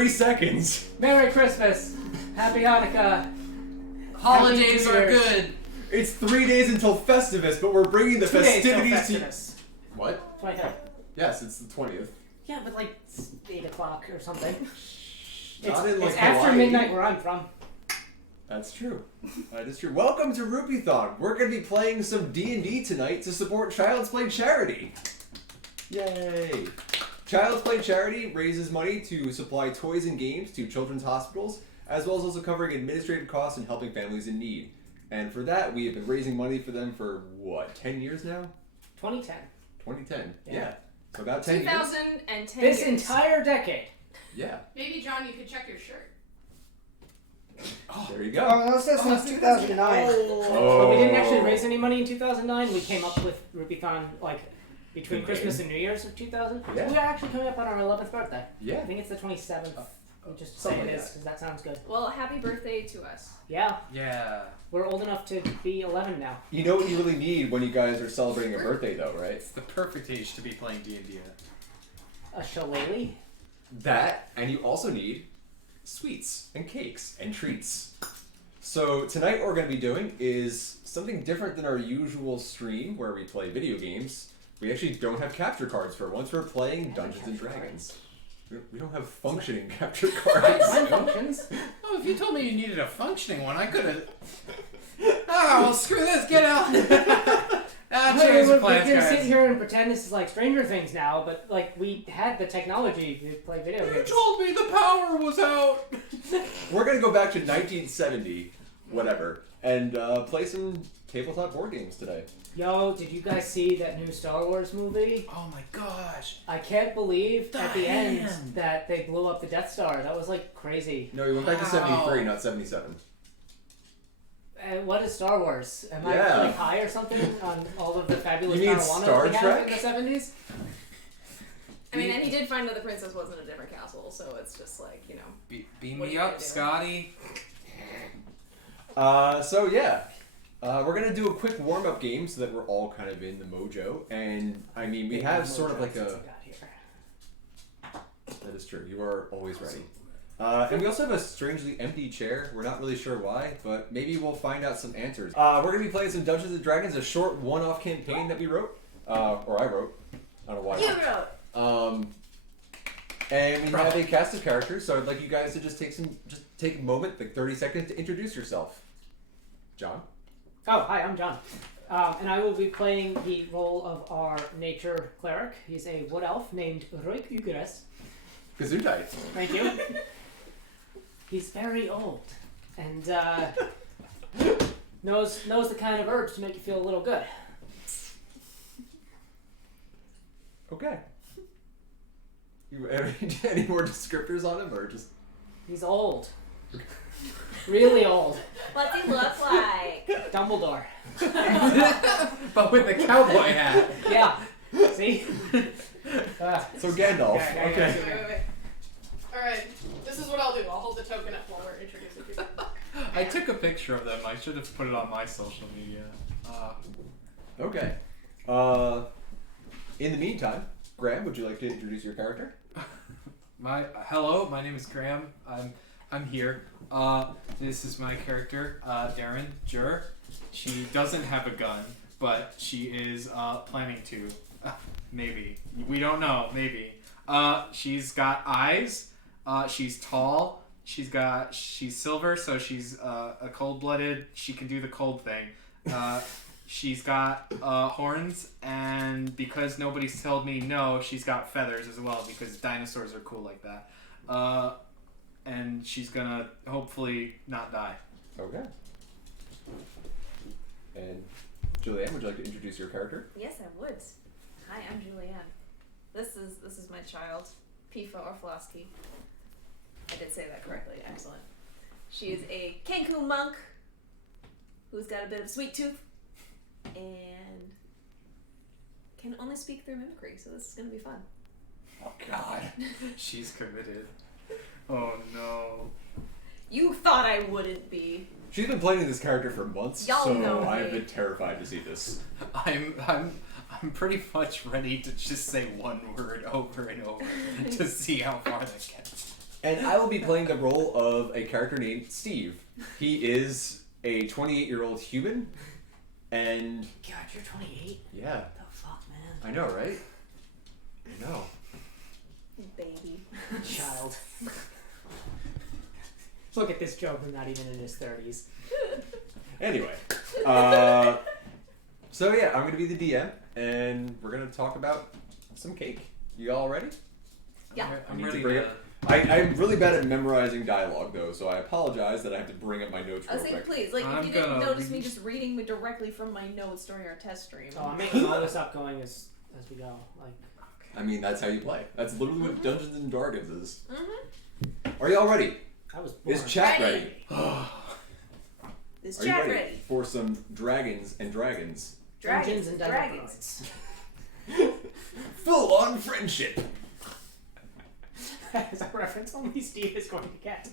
3 seconds. Merry Christmas. Happy Hanukkah. Holidays are good. It's 3 days until Festivus, but we're bringing the 2 days till festivities to... Festivus. What? 23rd. Yes, it's the 20th. Yeah, but like it's 8 o'clock or something. Not in, like, It's after Hawaii. midnight where I'm from. That's true. That is true. Welcome to Rupeethon. We're going to be playing some D&D tonight to support Child's Play Charity. Yay! Child's Play Charity raises money to supply toys and games to children's hospitals, as well as also covering administrative costs and helping families in need. And for that, we have been raising money for them for, what, 10 years now? 2010. 2010. Yeah. Yeah. So about 10 years. 2010 This years. entire decade. Yeah. Maybe, John, you could check your shirt. There you go. Oh, that's since 2009. Oh. But we didn't actually raise any money in 2009. We came up with Rupeethon like between Good Christmas name. and New Year's of 2000. Yeah. We are actually coming up on our 11th birthday. Yeah. I think it's the 27th. We'll just say Something it like is because that sounds good. Well, happy birthday to us. Yeah, Yeah. we're old enough to be 11 now. You know what you really need when you guys are celebrating a birthday, though, right? It's the perfect age to be playing D&D at. A shillelagh? That, and you also need sweets and cakes and treats. So tonight what we're going to be doing is something different than our usual stream where we play video games. We actually don't have capture cards for once we're playing Dungeons and Dragons. We don't have functioning capture cards. Mine functions. Oh, if you told me you needed a functioning one, I could have... Oh, well, screw this, get out! Hey, Change we the plans, can sit guys. here and pretend this is like Stranger Things now, but like we had the technology to play video You games. told me the power was out! We're going to go back to 1970, whatever, and play some tabletop board games today. Yo, did you guys see that new Star Wars movie? Oh my gosh. I can't believe The at the end hand. that they blew up the Death Star. That was like crazy. No, you went back to Wow. 73, not 77. What is Star Wars? Am Yeah. I like high or something on all of the fabulous You mean marijuana Star we had Trek? in the 70s? I mean, and he did find out the princess wasn't a different castle, so it's just like, you know. Beam What me are you up, gonna do? Scotty. So yeah, we're gonna do a quick warm-up game so that we're all kind of in the mojo. And I mean, we have sort of like a. That is true. You are always ready. And we also have a strangely empty chair. We're not really sure why, but maybe we'll find out some answers. We're gonna be playing some Dungeons and Dragons, a short one-off campaign that we wrote, or I wrote. I don't know why. You wrote! And we have a cast of characters, so I'd like you guys to just take a moment, like 30 seconds, to introduce yourself. John? Oh, hi, I'm John. And I will be playing the role of our nature cleric. He's a wood elf named Roik Ugres. Gesundheit. Thank you. He's very old and knows the kind of herbs to make you feel a little good. Okay. You any more descriptors on him, or just? He's old. Really old. What's he look like? Dumbledore. But with the cowboy hat. Yeah. See? So Gandalf. Yeah, Okay. Wait. Alright, this is what I'll do. I'll hold the token up while we're introducing people. I took a picture of them. I should have put it on my social media. Okay. In the meantime, Graham, would you like to introduce your character? Hello, my name is Graham. I'm here. This is my character, Darren Jur. She doesn't have a gun, but she is planning to. Maybe. We don't know. Maybe. She's got eyes. She's tall. She's silver, so she's a cold-blooded. She can do the cold thing. She's got horns, and because nobody's told me no, she's got feathers as well, because dinosaurs are cool like that. And she's gonna hopefully not die. Okay. And Julianne, would you like to introduce your character? Yes, I would. Hi, I'm Julianne. This is my child, Pifa Orflosky. I did say that correctly. Excellent. She is a Cancun monk who's got a bit of a sweet tooth and can only speak through mimicry, so this is going to be fun. Oh God. She's committed. Oh no. You thought I wouldn't be. She's been playing this character for months, Y'all so know I've me. been terrified to see this. I'm pretty much ready to just say one word over and over to see how far that gets. And I will be playing the role of a character named Steve. He is a 28-year-old human, and... God, you're 28? Yeah. What the fuck, man? I know, right? I know. Baby. Child. Look at this joke, I'm not even in his 30s. Anyway. So yeah, I'm going to be the DM, and we're going to talk about some cake. You all ready? Yeah. I'm need to ready bring to... it- I'm really bad at memorizing dialogue, though, so I apologize that I have to bring up my notes I real was saying, quick. please, like, I'm if you didn't gonna notice me read- just reading directly from my notes during our test stream. Oh, I'm making all this up going as we go. Like, I mean, that's how you play. That's literally what Dungeons and Dragons is. Mm-hmm. Are y'all ready? I was born. Is chat Ready. ready? This Are you chat ready ready. for some dragons and dragons? Dungeons and Dragons. Dragons. Full on friendship. That is a reference only Steve is going to get.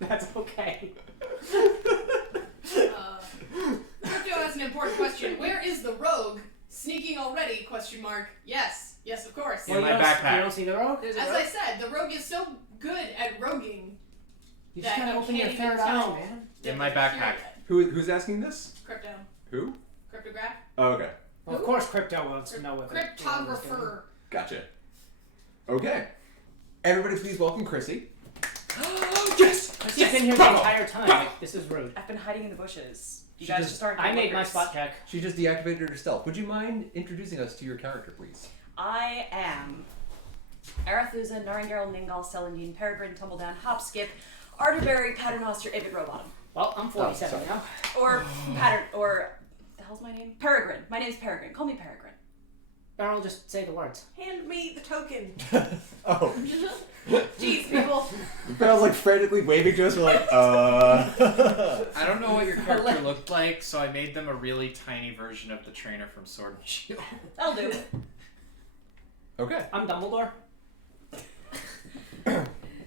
That's okay. Crypto has an important question. Where is the rogue? Sneaking already? Question mark. Yes. Yes, of course. In my you don't- backpack. You don't see the rogue? There's a As rope. I said, the rogue is so good at roguing. You just That gotta you open your can't even third eye, tell. man. In my that backpack. Who's asking this? Crypto. Who? Cryptograph. Oh, okay. Well, of course Crypto wants to know what the Cryptographer. Gotcha. Okay. Everybody please welcome Chrissy. Yes! She's been here the Bravo! entire time. Like, this is rude. I've been hiding in the bushes. You She guys just- just aren't I good made my lookers. spot check. She just deactivated her stealth. Would you mind introducing us to your character, please? I am Arathusa, Narangarl, Ningal, Celandine, Peregrine, Tumbledown, Hopskip, Arterberry, Paternoster, Ibid, Rowbottom. Well, I'm 47 sorry. now. Or the hell's my name? Peregrine. My name's Peregrine. Call me Peregrine. Earl, just say the words. Hand me the token. Oh. Jeez, people. I was like frantically waving to us. We're like, I don't know what your character looked like, so I made them a really tiny version of the trainer from Sword and Shield. I'll do. Okay. I'm Dumbledore.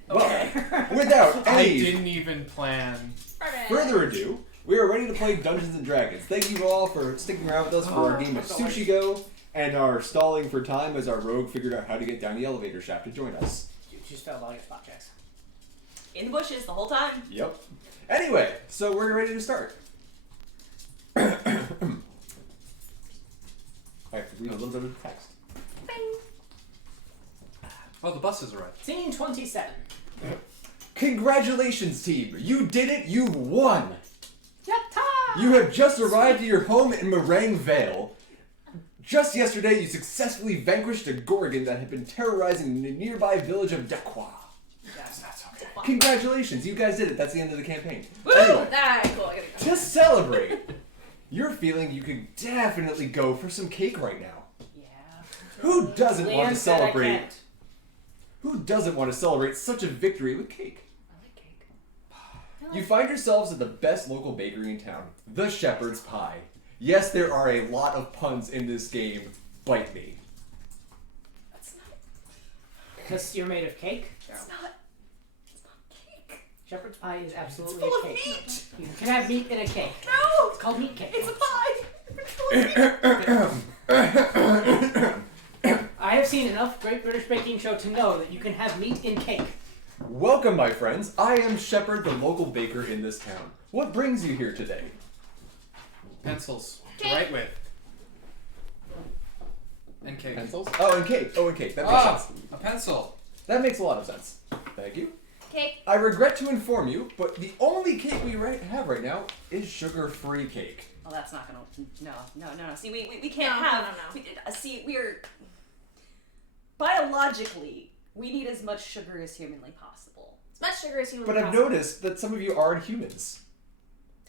Well, without I any didn't even plan. further ado, we are ready to play Dungeons and Dragons. Thank you all for sticking around with us for our game of Sushi Go and our stalling for time as our rogue figured out how to get down the elevator shaft to join us. You just failed all your spot checks. In the bushes the whole time. Yep. Anyway, so we're ready to start. I have to read a little bit of the text. Oh, the bus has arrived. Scene 27. Congratulations, team! You did it! You won! Yatta! You have just arrived at your home in Meringue Vale. Just yesterday, you successfully vanquished a Gorgon that had been terrorizing the nearby village of Daqua. Yes, that's okay. Congratulations, you guys did it. That's the end of the campaign. Woo! Anyway, Alright, cool. I gotta go. to celebrate, you're feeling you could definitely go for some cake right now. Yeah. Who doesn't want Leanne to said I celebrate? can't. Who doesn't want to celebrate such a victory with cake? I like cake. You find yourselves at the best local bakery in town, the Shepherd's Pie. Yes, there are a lot of puns in this game. Bite me. That's not. Because you're made of cake. It's not. It's not cake. Shepherd's pie is absolutely Full a of cake. meat. You can have meat in a cake. No. It's called meat cake. It's a pie. I have seen enough Great British Baking Show to know that you can have meat in cake. Welcome, my friends. I am Shepherd, the local baker in this town. What brings you here today? Pencils. To write with. And cake. Pencils? Oh, and cake. Oh, and cake. That makes sense. A pencil. That makes a lot of sense. Thank you. Cake. I regret to inform you, but the only cake we have right now is sugar-free cake. Well, that's not gonna. No. See, we can't No, have. no. See, we're biologically we need as much sugar as humanly possible. As much sugar as humanly But I've possible. noticed that some of you aren't humans.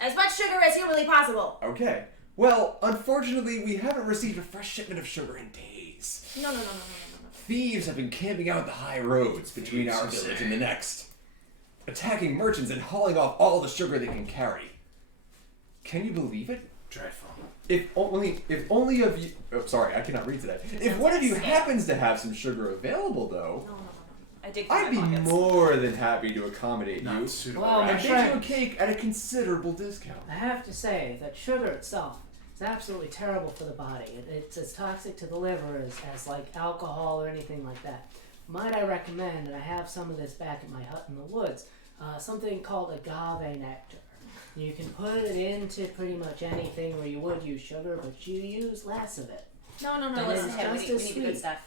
As much sugar as humanly possible. Okay. Well, unfortunately, we haven't received a fresh shipment of sugar in days. No. Thieves have been camping out the high roads between Thieves, our you village say? and the next, attacking merchants and hauling off all the sugar they can carry. Can you believe it? Dreadful. If only of you. Oh, sorry, I cannot read today. If one of you happens to have some sugar available, though, No. I dig through I'd be my pockets. more than happy to accommodate Not you suitable. Well, and my bake you a friend. cake at a considerable discount. I have to say that sugar itself is absolutely terrible for the body. It's as toxic to the liver as like alcohol or anything like that. might I recommend, and I have some of this back at my hut in the woods, something called agave nectar. You can put it into pretty much anything where you would use sugar, but you use less of it. No, And listen it's to him. We just need as the good sweet. stuff.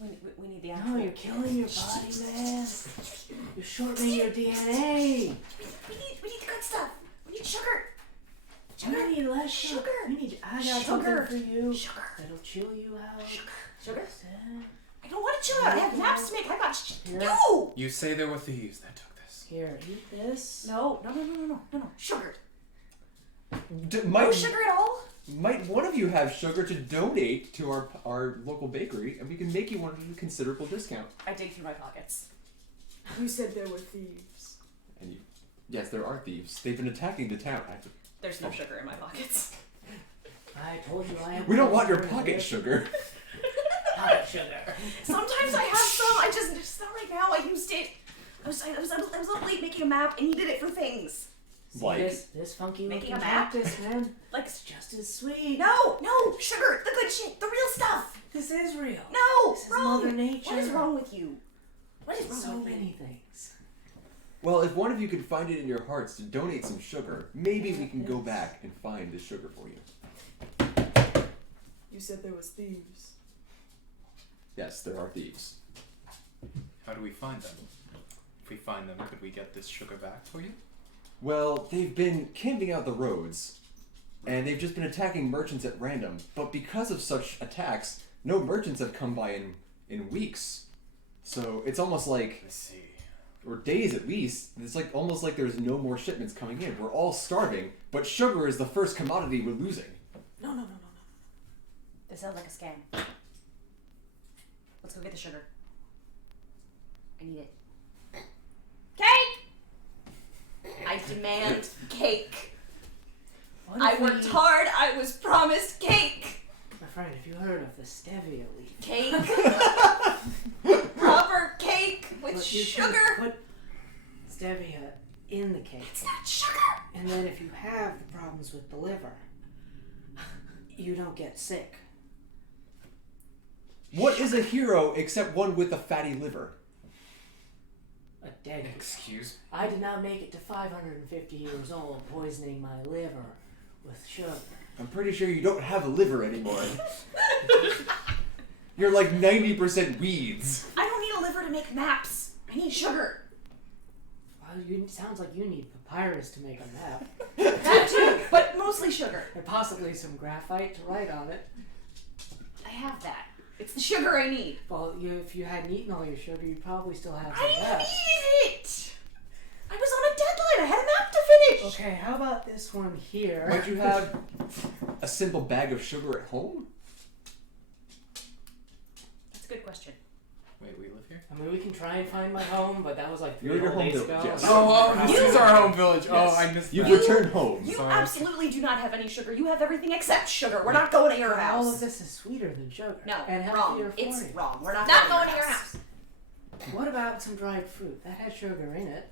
We need the actual. No, you're killing your body, man. You're shortening your DNA. We need the good stuff. We need sugar. We need less sugar. We need. I got Sugar. something for you. Sugar. That'll chill you out. Sugar. I don't want to chill out. I have naps to make. I got Here. no. You say there were thieves that took this. Here, eat this. No. Sugar. D- No might, sugar at all. might one of you have sugar to donate to our local bakery, and we can make you one at a considerable discount. I dig through my pockets. You said there were thieves. And you, yes, there are thieves. They've been attacking the town. There's no sugar in my pockets. I told you I have. We don't want your sugar pocket here. sugar. Pocket sugar. Sometimes I have some. I just not right now. I used it. I was up late making a map, and he did it for things. See Like- this funky Making looking a map? cactus, man. Like It's just as sweet. no, sugar, the good shit, the real stuff. This is real. No, This is wrong. Mother Nature. What is wrong with you? What is wrong So with many you? things. Well, if one of you could find it in your hearts to donate some sugar, maybe we can go back and find the sugar for you. You said there was thieves. Yes, there are thieves. How do we find them? If we find them, could we get this sugar back for you? Well, they've been camping out the roads, and they've just been attacking merchants at random. But because of such attacks, no merchants have come by in weeks. So it's almost like, Let's see. or days at least, it's like almost like there's no more shipments coming in. We're all starving, but sugar is the first commodity we're losing. No. This sounds like a scam. Let's go get the sugar. I need it. Cake! I demand cake. What I if worked we- hard. I was promised cake. My friend, have you heard of the stevia leaf? Cake. Proper cake with But you sugar. can put stevia in the cake. It's not sugar. And then if you have the problems with the liver, you don't get sick. What is a hero except one with a fatty liver? A dead. Excuse me. I did not make it to 550 years old poisoning my liver with sugar. I'm pretty sure you don't have a liver anymore. You're like 90% weeds. I don't need a liver to make maps. I need sugar. Well, sounds like you need papyrus to make a map. That too, but mostly sugar. And possibly some graphite to write on it. I have that. It's the sugar I need. Well, if you hadn't eaten all your sugar, you'd probably still have some I left. needed it. I was on a deadline. I had a map to finish. Okay, how about this one here? Might you have a simple bag of sugar at home? That's a good question. Wait, we live here? I mean, we can try and find my home, but that was like You're 3 your whole home days village, ago. yes. Oh, this is our home village. Oh, Yes. I missed You've that. returned home. You Sorry. absolutely do not have any sugar. You have everything except sugar. We're not going to your All of house. this is sweeter than sugar. No, and wrong. healthier for It's you. wrong. We're not, Not going going to your house. What about some dried fruit? That has sugar in it.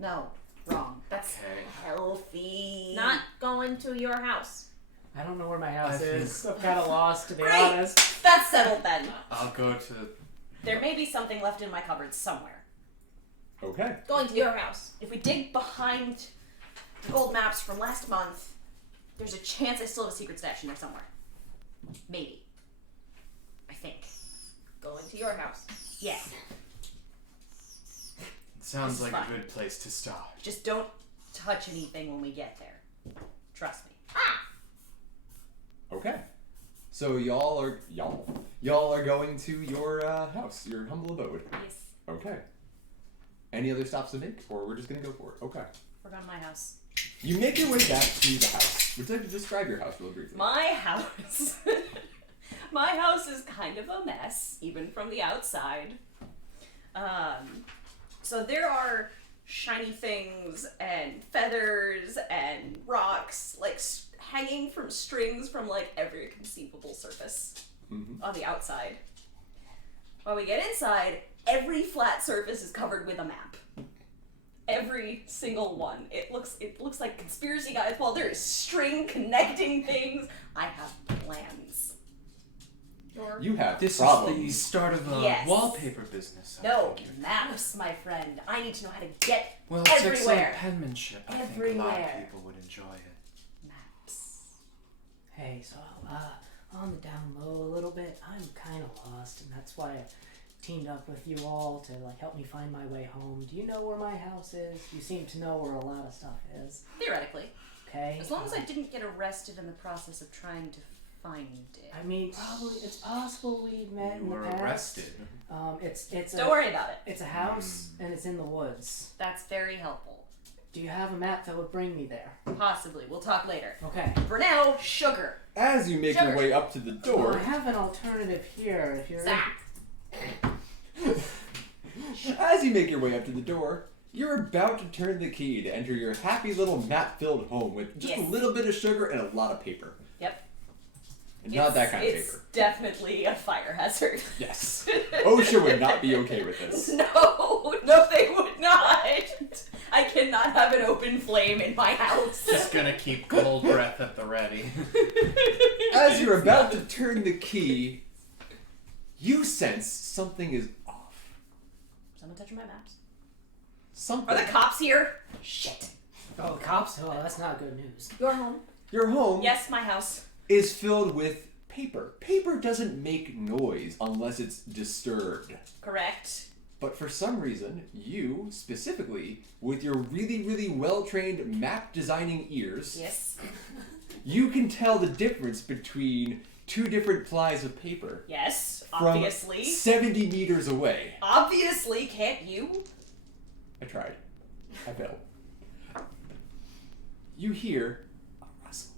No, wrong. That's Okay. healthy. Not going to your house. I don't know where my house I is. I'm kind of lost, to be Great. honest. That's settled then. I'll go to. There may be something left in my cupboard somewhere. Okay. Going to your house. If we dig behind the gold maps from last month, there's a chance I still have a secret stash in there somewhere. Maybe. I think. Going to your house. Yeah. Sounds This is like fine. a good place to start. Just don't touch anything when we get there. Trust me. Okay. So y'all are going to your house, your humble abode. Yes. Okay. Any other stops to make, or we're just gonna go for it? Okay. We're going to my house. You make your way back to the house. Would you like to describe your house real briefly? My house. My house is kind of a mess, even from the outside. So there are shiny things and feathers and rocks, like hanging from strings from like every conceivable surface Mhm. on the outside. When we get inside, every flat surface is covered with a map. Every single one. It looks like conspiracy guys. While there is string connecting things, I have plans. Or You have This is the problems. start of a Yes. wallpaper business. I No, figured. maps, my friend. I need to know how to get Well, it's excellent everywhere. penmanship. I think a lot of Everywhere. people would enjoy it. maps. Hey, so on the down low a little bit, I'm kind of lost, and that's why I teamed up with you all to like help me find my way home. Do you know where my house is? You seem to know where a lot of stuff is. Theoretically. Okay. As long as I didn't get arrested in the process of trying to find it. I mean, probably it's possible we met in You the were past. arrested. It's Don't worry about it. It's a house and it's in the woods. That's very helpful. Do you have a map that would bring me there? Possibly. We'll talk later. Okay. For now, sugar. As you make your Sugar. way up to the Well, I door, have an alternative here. If you're Zach. as you make your way up to the door, you're about to turn the key to enter your happy little map-filled home with just a Yes. little bit of sugar and a lot of paper. Yep. And not that kind of It's paper. definitely a fire hazard. Yes. OSHA would not be okay with this. No, they would not. I cannot have an open flame in my house. Just gonna keep cold breath at the ready. As you're about to turn the key, you sense something is off. Someone touching my maps. Something. Are the cops here? Shit. oh, cops. Oh, that's not good news. Your home? Your home Yes, my house. is filled with paper. Paper doesn't make noise unless it's disturbed. Correct. But for some reason, you, specifically, with your really, really well-trained map designing ears, Yes. you can tell the difference between two different plies of paper Yes. from Obviously. 70 meters away. Obviously, can't you? I tried. I failed. You hear a rustle.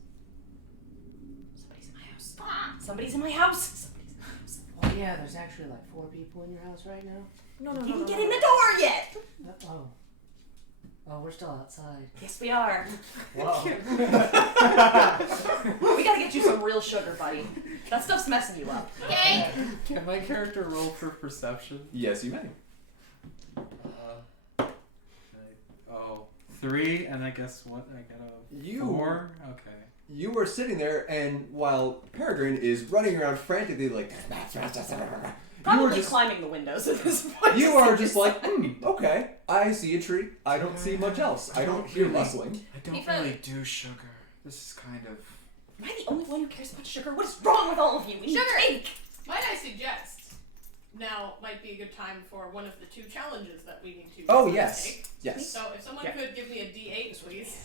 Somebody's in my house. Somebody's in my house. Somebody's in my house. Oh yeah, there's actually like 4 people in your house right now. no, We didn't get in the door yet. Oh. Oh, we're still outside. Yes, we are. Whoa. We gotta get you some real sugar, buddy. That stuff's messing you up. Okay. Can my character roll for perception? Yes, you may. Oh, 3, and I guess what? I got a You 4? Okay. You were sitting there, and while Peregrine is running around frantically, like you were Probably just climbing the windows at this point. you are just like, okay. I see a tree. I don't see much else. I don't hear rustling. I don't Eva- really do sugar. This is kind of... Am I the only one who cares about sugar? What is wrong with all of you? We need Sugar! cake. Might I suggest now might be a good time for one of the 2 challenges that we need to Oh yes, take. yes. So if someone Yeah. could give me a D8, please,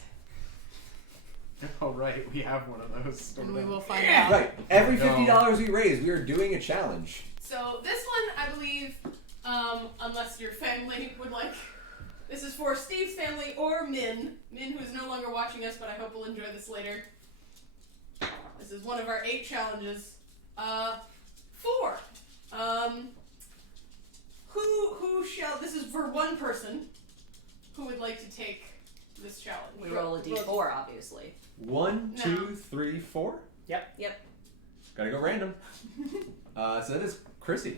Oh, right. We have one of those. and we will find out. Right. Every No. $50 we raise, we are doing a challenge. So this one, I believe, unless your family would like, this is for Steve's family or Min, who is no longer watching us, but I hope will enjoy this later. This is one of our 8 challenges. 4. Who shall? This is for one person. Who would like to take this challenge? We roll a d4, obviously. 1, No. 2, 3, 4. Yep. Gotta go random. So that is Chrissy.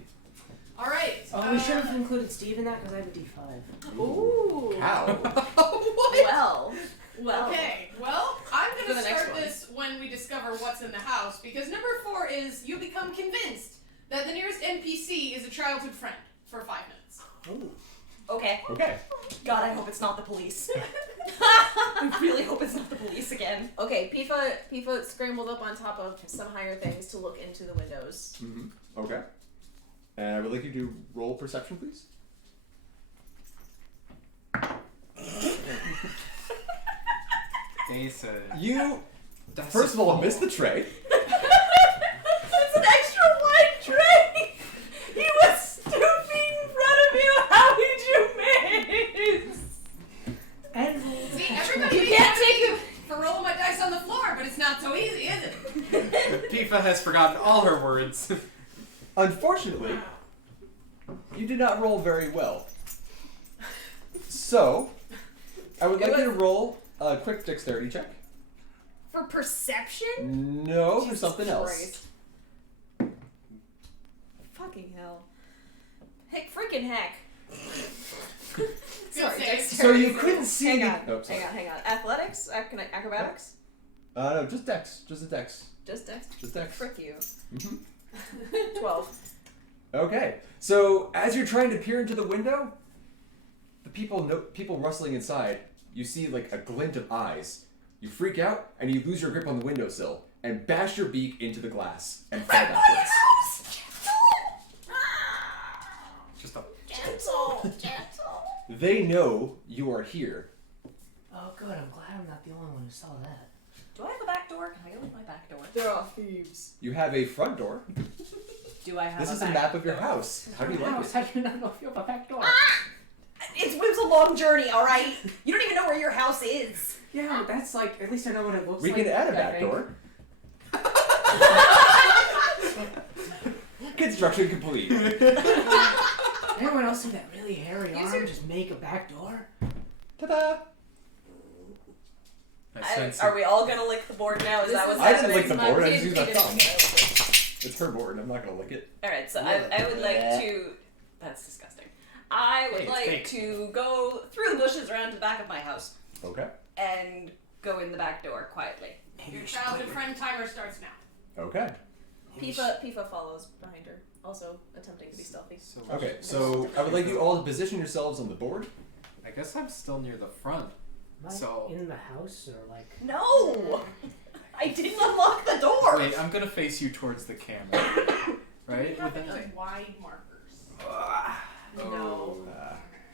All right. Oh, we should have included Steve in that because I have a D5. Ooh. How? Well. Okay, well, I'm For going the to next start one. this when we discover what's in the house, because number 4 is you become convinced that the nearest NPC is a childhood friend for 5 minutes. Okay. Okay. God, I hope it's not the police. I really hope it's not the police again. Okay, Pifa scrambled up on top of some higher things to look into the windows. Okay. And I would like you to roll perception, please. Ace. You, That's first of all, a missed the tray. It's an extra wide tray! He was stooping in front of you! How did you miss? And See, everybody You makes can't fun of take me for rolling my dice on the floor, but it's not so easy, is it? Pifa has forgotten all her words. Unfortunately, you did not roll very well. So, I would like you to roll a quick dexterity check. For perception? No, for Jesus something else. Christ. Fucking hell. Heck, freaking heck. Sorry, save. dexterity. So you couldn't see. Hang the- on, Oh, sorry. hang on. Athletics? Acrobatics? No, just dex. Just a dex. Just dex? Just dex. Frick you. 12. Okay. So as you're trying to peer into the window, the people rustling inside, you see like a glint of eyes. You freak out and you lose your grip on the windowsill and bash your beak into the glass and fall backwards. Just a Gentle. They know you are here. Oh, good. I'm glad I'm not the only one who saw that. Do I have a back door? Can I go with my back door? They're all thieves. You have a front door. Do I have This a is a back map of your door? house. How do you like it? How do you not know if you have a back door? It was a long journey, alright? You don't even know where your house is. Yeah, that's like, at least I know what it looks We like. can add a I back think. door. Construction complete. Anyone else see that really hairy arm just make a back door? Ta-da! Are we all gonna lick the board now? Is that what's I didn't happening? lick the board, I just used my Didn't thumb. lick it. It's her board, I'm not gonna lick it. Alright, so I would like to... That's disgusting. I would Hey, it's like fake. to go through the bushes around to the back of my house Okay. and go in the back door quietly. Your childhood friend timer starts now. Okay. Pifa follows behind her, also attempting to be stealthy. So, Okay, so I would like you all to position yourselves on the board. I guess I'm still near the front. Am I So- in the house or like... No! I didn't unlock the door! Wait, I'm gonna face you towards the camera. Right? Drop With it that- to wide markers. No.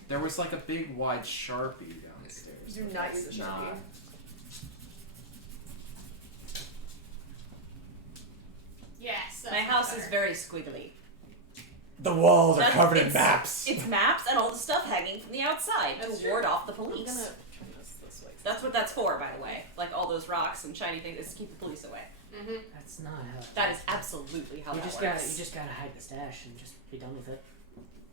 There was like a big wide Sharpie downstairs. Do not use the It's Sharpie. not. Yes. My house is very squiggly. The walls are That's- covered in it's- maps. It's maps and all the stuff hanging from the outside That's to true. ward off the I'm police. gonna turn this way. That's what that's for, by the way. Like all those rocks and shiny things is to keep the police away. Mm-hmm. That's not how... That is absolutely how You that just works. gotta hide the stash and just be done with it.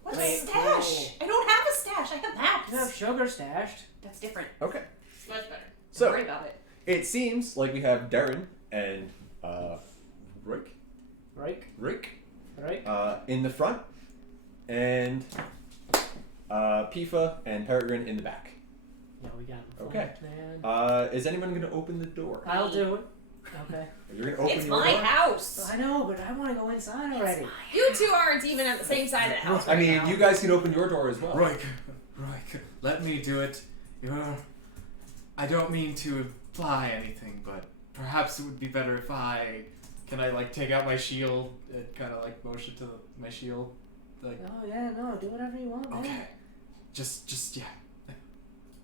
What's Wait, a stash? whoa. I don't have a stash. I have maps. You have sugar stashed. That's different. Okay. It's much better. Don't worry So, about it. it seems like we have Darren and Rick Right? in the front, and Pifa and Peregrine in the back. Yeah, we got in Okay. front, man. Is anyone going to open the door? I'll do it. Okay. You're going to open It's your my door? house. Well, I know, but I want to go inside already. You two aren't even at the same side of the house. I right mean, now. you guys can open your door as well. Right, let me do it. I don't mean to imply anything, but perhaps it would be better if can I like take out my shield and kind of like motion to my shield? Like, Oh, yeah, no, do whatever you want, man. okay. Just, yeah.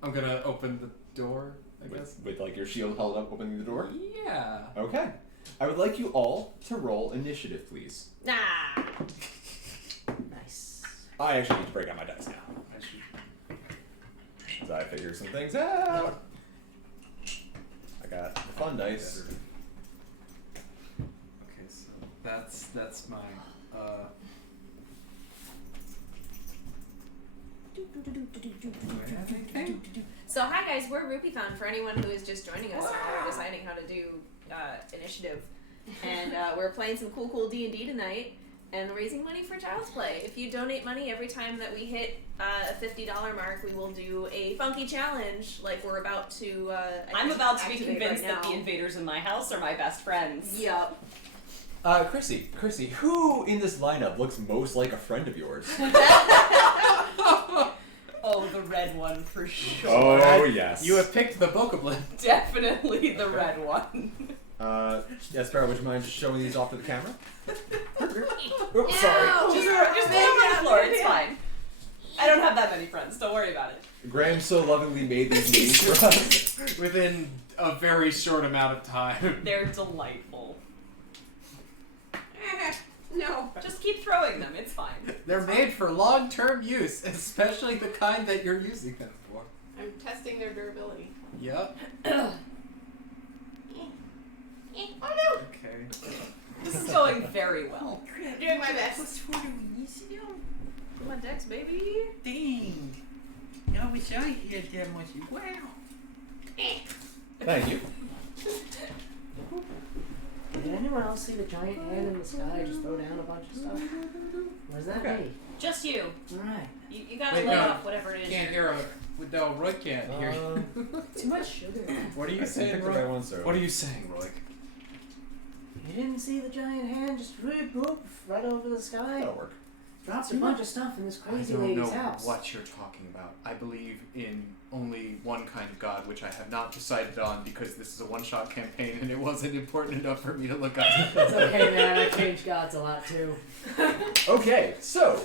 I'm gonna open the door, I guess. With like your shield held up, opening the door. Yeah. Okay. I would like you all to roll initiative, please. Nah. Nice. I actually need to break out my dice now, I should. so I figure some things out. I got the fun dice. Okay, so that's my So hi guys, we're Rupeethon for anyone who is just joining us and we're deciding how to do initiative. And we're playing some cool D&D tonight and raising money for Child's Play. If you donate money every time that we hit a $50 mark, we will do a funky challenge like we're about to I'm about to be activate convinced right that the now. invaders in my house are my best friends. Yup. Chrissy, who in this lineup looks most like a friend of yours? Oh, the red one for sure. Oh, yes. You have picked the Bokoblin. Definitely the red one. Yes, Farrah, would you mind just showing these off to the camera? Oops, No! sorry. Just lay them on the floor, it's fine. I don't have that many friends, don't worry about it. Graham so lovingly made these names for us. Within a very short amount of time. They're delightful. No. Just keep throwing them, it's fine. They're made for long-term use, especially the kind that you're using them for. I'm testing their durability. Yep. Oh no! Okay. This is going very well. I'm doing my best. Come on, Dex, baby. Dang. I wish I had that much. Wow. Thank you. Did anyone else see the giant hand in the sky just throw down a bunch of stuff? Or is that Okay. me? Just you. Alright. You gotta Wait, lay no. off whatever it is. Can't hear with no Roy can't hear you. Too much sugar. What are I you picked saying, the right Roy? one, sir. What are you saying, Roy? You didn't see the giant hand just whoop right over the sky? That'll work. Dropped a bunch of stuff in this I crazy don't know lady's house. what you're talking about. I believe in only one kind of god, which I have not decided on because this is a one-shot campaign and it wasn't important enough for me to look up. It's okay, man. I change gods a lot too. Okay, so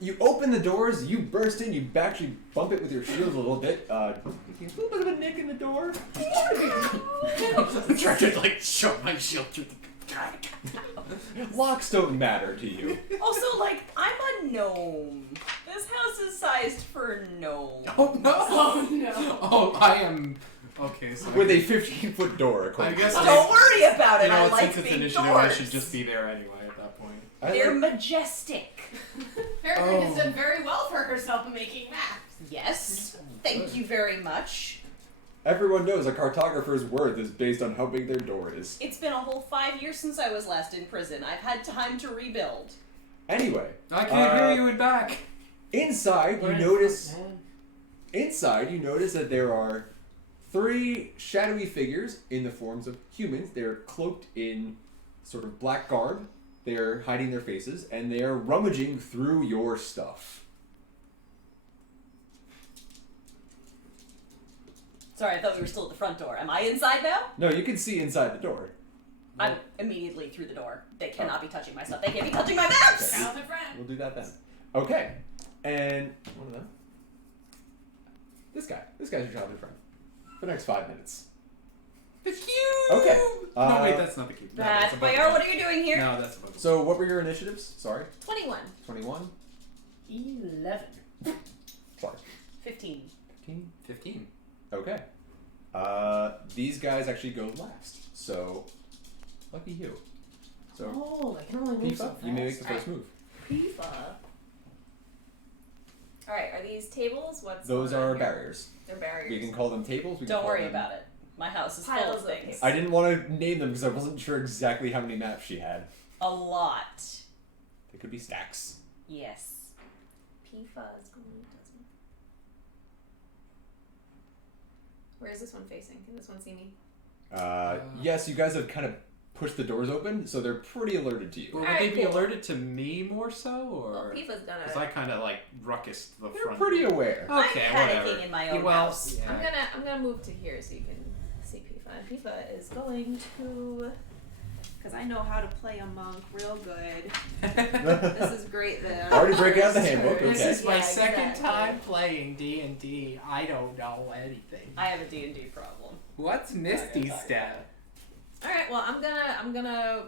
you open the doors, you burst in, you actually bump it with your shield a little bit. A little bit of a nick in the door. I'm trying to like shove my shield through the. Locks don't matter to you. Also, like, I'm a gnome. This house is sized for gnomes. Oh no! Oh no. Oh, I am. Okay, so With a 15-foot door, I according guess to Don't worry about it. you know I what, like since it's big initiative, doors. I should just be there anyway at that point. They're majestic. Peregrine has done very well for herself in making maps. Yes. Thank you very much. Everyone knows a cartographer's worth is based on how big their door is. It's been a whole 5 years since I was last in prison. I've had time to rebuild. Anyway, I can't hear you in back. inside We're you in notice front, man. inside you notice that there are 3 shadowy figures in the forms of humans. They're cloaked in sort of black garb. They're hiding their faces and they're rummaging through your stuff. Sorry, I thought we were still at the front door. Am I inside now? No, you can see inside the door. I'm immediately through the door. They cannot be touching my stuff. They can't be touching my maps! Now the friend. We'll do that then. Okay. And one of them. This guy. This guy's your childhood friend. For the next 5 minutes. The cube. Okay. No, wait, that's not the cube. No, That's above Bayar, it. what are you doing here? No, that's above. So what were your initiatives? Sorry. 21. 21? 11. Sorry. 15. 15? 15. Okay. These guys actually go last. So, lucky you. So, Oh, I can only move so Pifa, fast. you may make the first move. Pifa. Alright, are these tables? What's Those going on are here? barriers. They're barriers. We can call them tables. We can Don't call worry them... about it. My house is full Piles of of things. paper. I didn't want to name them because I wasn't sure exactly how many maps she had. A lot. They could be stacks. Yes. Pifa is going to Where is this one facing? Can this one see me? Yes, you guys have kind of pushed the doors open, so they're pretty alerted to you. Well, would Alright, they be cool. alerted to me more so, Well, or? Pifa's gonna. Because I kind of like ruckus the They're front. pretty aware. Okay, I'm whatever. panicking in my own well, house. yeah. I'm gonna move to here so you can see Pifa. And Pifa is going to, because I know how to play a monk real good. This is great. That Already breaking out the handbook. This Okay. is my Yeah, second exactly. time playing D&D. I don't know anything. I have a D&D problem. What's Misty's step? All right. Well, I'm gonna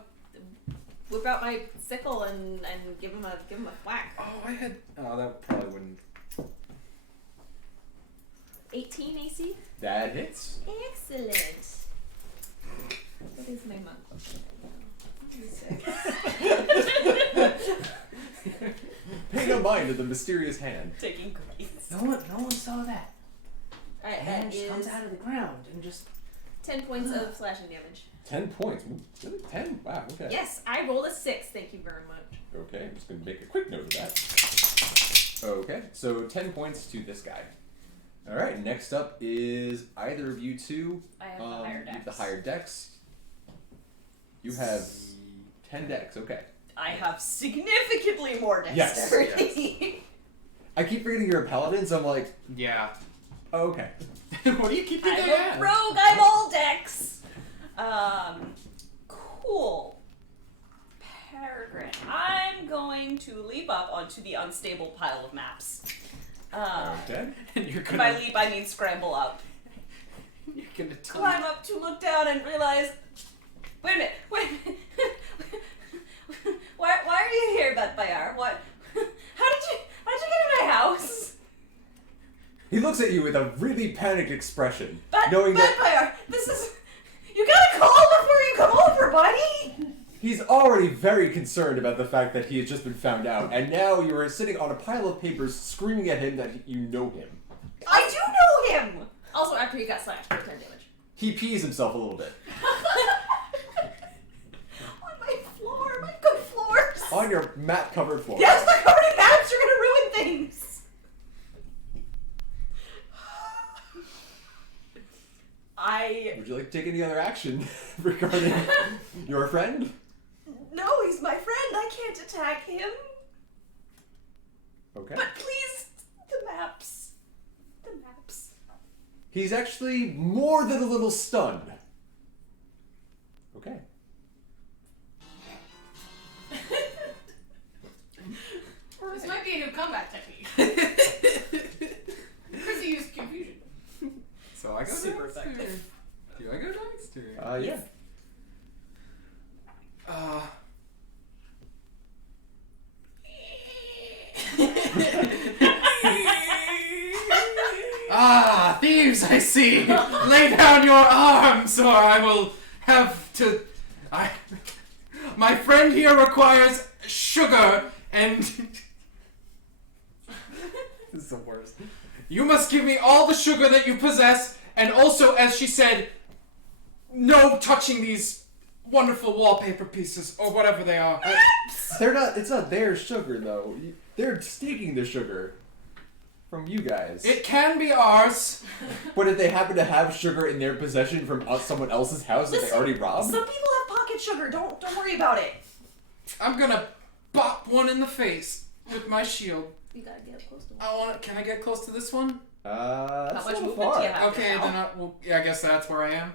whip out my sickle and give him a whack. Oh, I had. Oh, that probably wouldn't. 18 AC. That hits. Excellent. What is my monk? Pay no mind to the mysterious hand. Taking cookies. No one saw that. All right, And that just comes is out of the ground and just 10 points of slashing damage. 10 points. Ooh, really? 10? Wow, okay. Yes, I rolled a 6. Thank you very much. Okay, I'm just going to make a quick note of that. Okay, so 10 points to this guy. Alright, next up is either of you two. I have the higher You have the dex. higher dex. You have 10 dex, okay. I have significantly more Yes, dexterity. I keep forgetting you're a paladin, so I'm like, Yeah. oh, okay. What do you keep I'm thinking? a rogue. I'm all dex. Cool. Peregrine. I'm going to leap up onto the unstable pile of maps. Okay. And you're By gonna. leap, I mean scramble up. You're gonna Climb up to look down and realize. Wait a minute. Wait. A minute. why are you here, Beth Bayar? What? How did you get in my house? He looks at you with a really panicked expression, Beth knowing that Bayar, this is. You gotta call before you come over, buddy. he's already very concerned about the fact that he has just been found out, and now you are sitting on a pile of papers screaming at him that you know him. I do know him. Also, after he got slashed for 10 damage. He pees himself a little bit. On my floor, my good floors. On your mat-covered floor. Yes, they're covered in maps. You're gonna ruin things. Would you like to take any other action regarding your friend? No, he's my friend. I can't attack him. Okay. But please, the maps. The maps. He's actually more than a little stunned. Okay. This might be a new combat technique. Chrissy used confusion. So I go Super next, effective. or- Do I go next? Or? Yeah. Thieves, I see! Lay down your arms, or I will have to... My friend here requires sugar, and... This is the worst. You must give me all the sugar that you possess, and also, as she said, no touching these wonderful wallpaper pieces, or whatever they are. It's not their sugar, though. They're taking the sugar from you guys. It can be ours. But if they happen to have sugar in their possession from someone else's house that they already robbed? Some people have pocket sugar. Don't worry about it. I'm gonna bop one in the face with my shield. You gotta get close to Can I get close to this one? That's How much a little movement far. do you have? Okay, then I guess that's where I am.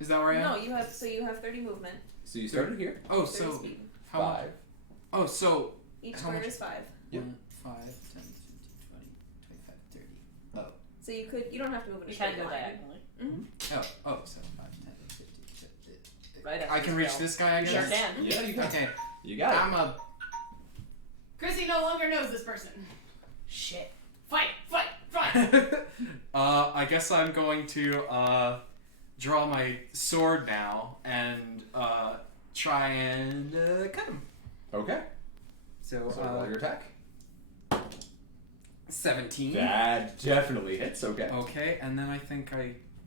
Is that where I am? No, you have 30 movement. So you started here. Oh, 30 so speed. how? 5. Oh, so Each How square much? is 5. Yep. 5, 10, 15, 20, 25, 30. Oh, So you don't have to move in a You can straight go line. diagonally. oh, 7, 5, 10, 15, 20. Right after I can the reach spell. this guy, I You guess? sure can. Yeah, you got it. Okay, You got it. I'm a... Chrissy no longer knows this person. Shit. Fight! Fight! Fight! I guess I'm going to, draw my sword now and, try and, cut him. Okay. So, So roll your attack. 17. That definitely hits. Okay. Okay, and then I think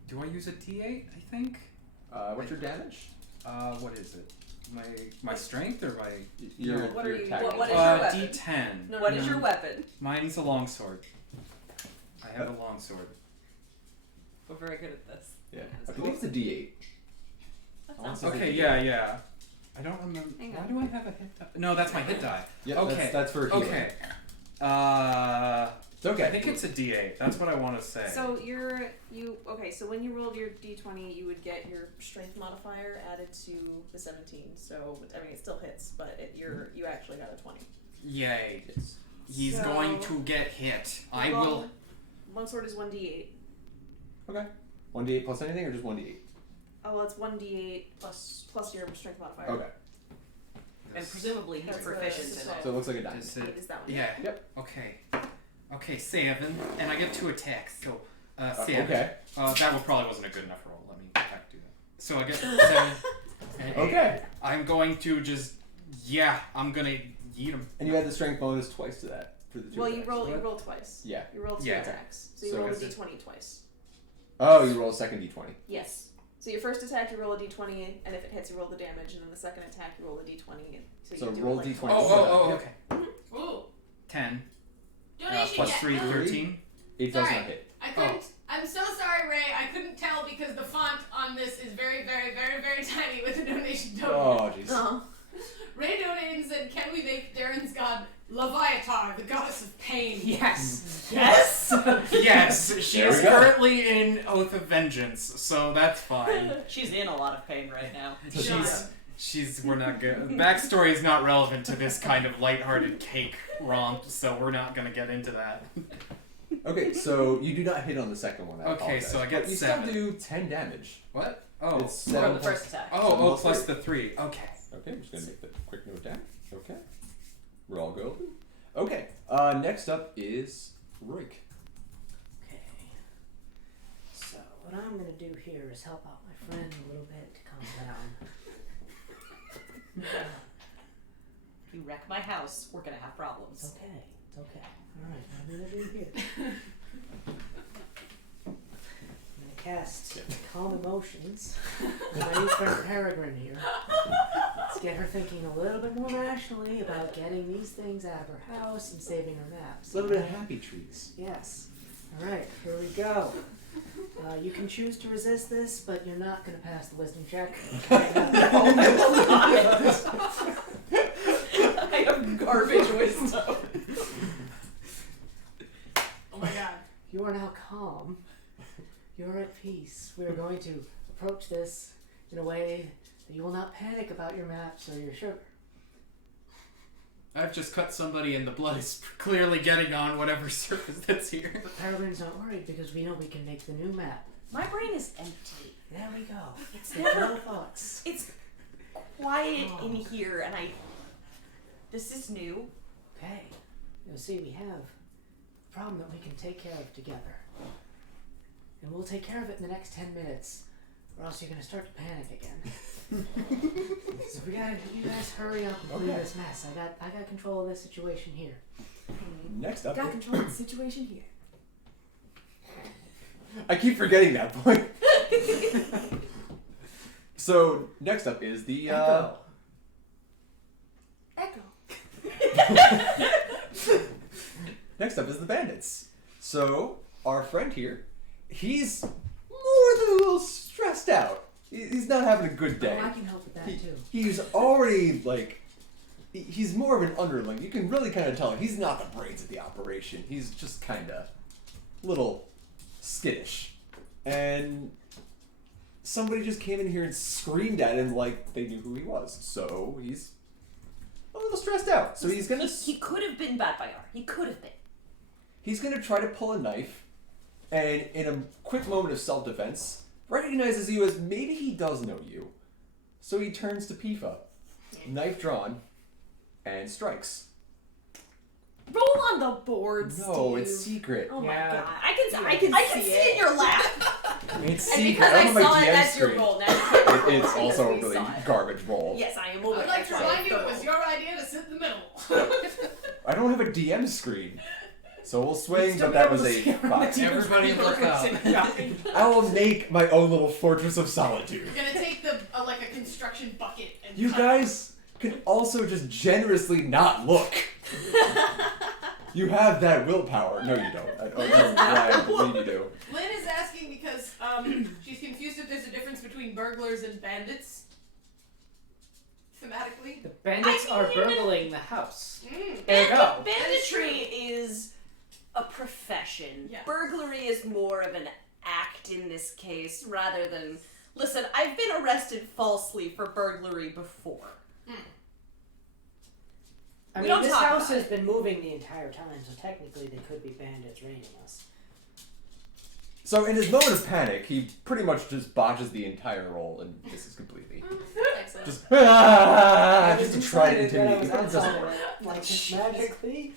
do I use a D8, I think? What's your damage? What is it? My strength or my... Your, What your are you- attack. what is your weapon? D10. What is your weapon? Mine's a longsword. I have a longsword. We're very good at this. Yeah. I believe it's a D8. That I want sounds to say Okay, D8. yeah. I don't remember. Hang Why on. do I have a hit die? No, that's my hit die. Yep, Okay. that's for healing. Okay. It's okay. I think it's a D8. That's what I want to say. So so when you rolled your d20, you would get your strength modifier added to the 17. So I mean it still hits, but you actually got a 20. Yay. Yes. He's So- going to get hit. I Roll- will... One sword is 1d8. Okay. 1d8 plus anything or just 1d8? Oh, well, it's 1d8 plus your strength modifier. Okay. And presumably he's That's proficient the- So in it it. looks like a dime. Is It it... is that one. Yeah. Yep. Okay. Okay, 7. And I get 2 attacks, so... 7. Okay. That probably wasn't a good enough roll. Let me back do that. So I get 7 and 8. Okay. I'm going to just... Yeah, I'm gonna yeet him. And you had the strength bonus twice to that for the 2 Well, you attacks. roll twice. Yeah. You roll 2 Yeah. attacks. So you So roll a is it- d20 twice. Oh, you roll a second d20. Yes. So your first attack, you roll a d20, and if it hits, you roll the damage, and then the second attack, you roll a d20. And so So you do roll it like d20. twice. Oh, okay. Ooh. 10. Donation Plus yet. 3, Three. 13. It does Sorry. not hit. I couldn't. I'm so sorry, Ray. I couldn't tell because the font on this is very, very, very, very tiny with the donation token. Oh, jeez. Oh. Ray donated and said, "Can we make Darren's god Leviatar, the goddess of pain?" Yes. Yes! Yes, she There is we go. currently in Oath of Vengeance, so that's fine. She's in a lot of pain right now. We're not good. Backstory is not relevant to this kind of lighthearted cake romp, so we're not gonna get into that. Okay, so you do not hit on the second one. I Okay, apologize. so I get But you 7. still do 10 damage. What? Oh. It's From 7 the plus- first attack. Oh, plus plus the 3. Okay. Okay, I'm just gonna make the quick note down. Okay. We're all golden. Okay. Next up is Roik. Okay. So what I'm gonna do here is help out my friend a little bit to calm down. If you wreck my house, we're gonna have It's problems. okay. It's okay. All right. What I'm gonna do here. I'm gonna cast Calm Emotions with my new friend Peregrine here. Let's get her thinking a little bit more rationally about getting these things out of her house and saving her maps. A little bit of happy trees. Yes. All right. Here we go. You can choose to resist this, but you're not going to pass the wisdom check. I have garbage wisdom. Oh my god. You are now calm. You're at peace. We are going to approach this in a way that you will not panic about your maps or your sugar. I've just cut somebody and the blood is clearly getting on whatever surface that's here. But Peregrine's not worried because we know we can make the new map. My brain is empty. There we go. It's No never. thoughts. It's quiet in here, and this is new. Okay. You'll see we have a problem that we can take care of together. And we'll take care of it in the next 10 minutes. Or else you're going to start to panic again. So you guys hurry up and clean this mess. I got control of this situation here. Next up. Got control of the situation here. I keep forgetting that point. So next up is the Echo. next up is the bandits. So our friend here, he's more than a little stressed out. He's not having a good day. Oh, I can help with that too. He's already like, he's more of an underling. You can really kind of tell he's not the brains of the operation. He's just kind of little skittish. And somebody just came in here and screamed at him like they knew who he was. So he's a little stressed out. So he's gonna He could have been Bad Bayar. He could have been. he's gonna try to pull a knife, and in a quick moment of self-defense, recognizes you as maybe he does know you. So he turns to Pifa, knife drawn, and strikes. Roll on the board, No, Steve. it's secret. Oh Yeah. my god. I can see it in your lap. It's And secret. because I on my saw it, DM that's your screen. roll. Now you can't roll It's because also a we really saw it. garbage roll. Yes, I am I aware. would like to That's remind you right. it was your idea to sit in the middle. I don't have a DM screen. So we'll swing, Still but that be was able a to see five. Everybody look up. I will make my own little fortress of solitude. You're gonna take the like a construction bucket and You cut guys can also just generously not look. You have that willpower. No, you don't. I don't know why I believe you do. Lynn is asking because she's confused if there's a difference between burglars and bandits. Thematically. The bandits I are mean- burgling the house. Mm. There you go. Banditry is a profession. Yeah. Burglary is more of an act in this case rather than. Listen, I've been arrested falsely for burglary before. I We mean, don't this talk house about has been moving the entire time, so technically they could be bandits raiding us. So in his moment of panic, he pretty much just botches the entire roll and misses completely. Excellent. Just I just to was try to decided that I intimidate was you. It doesn't outside work. of it, like just magically.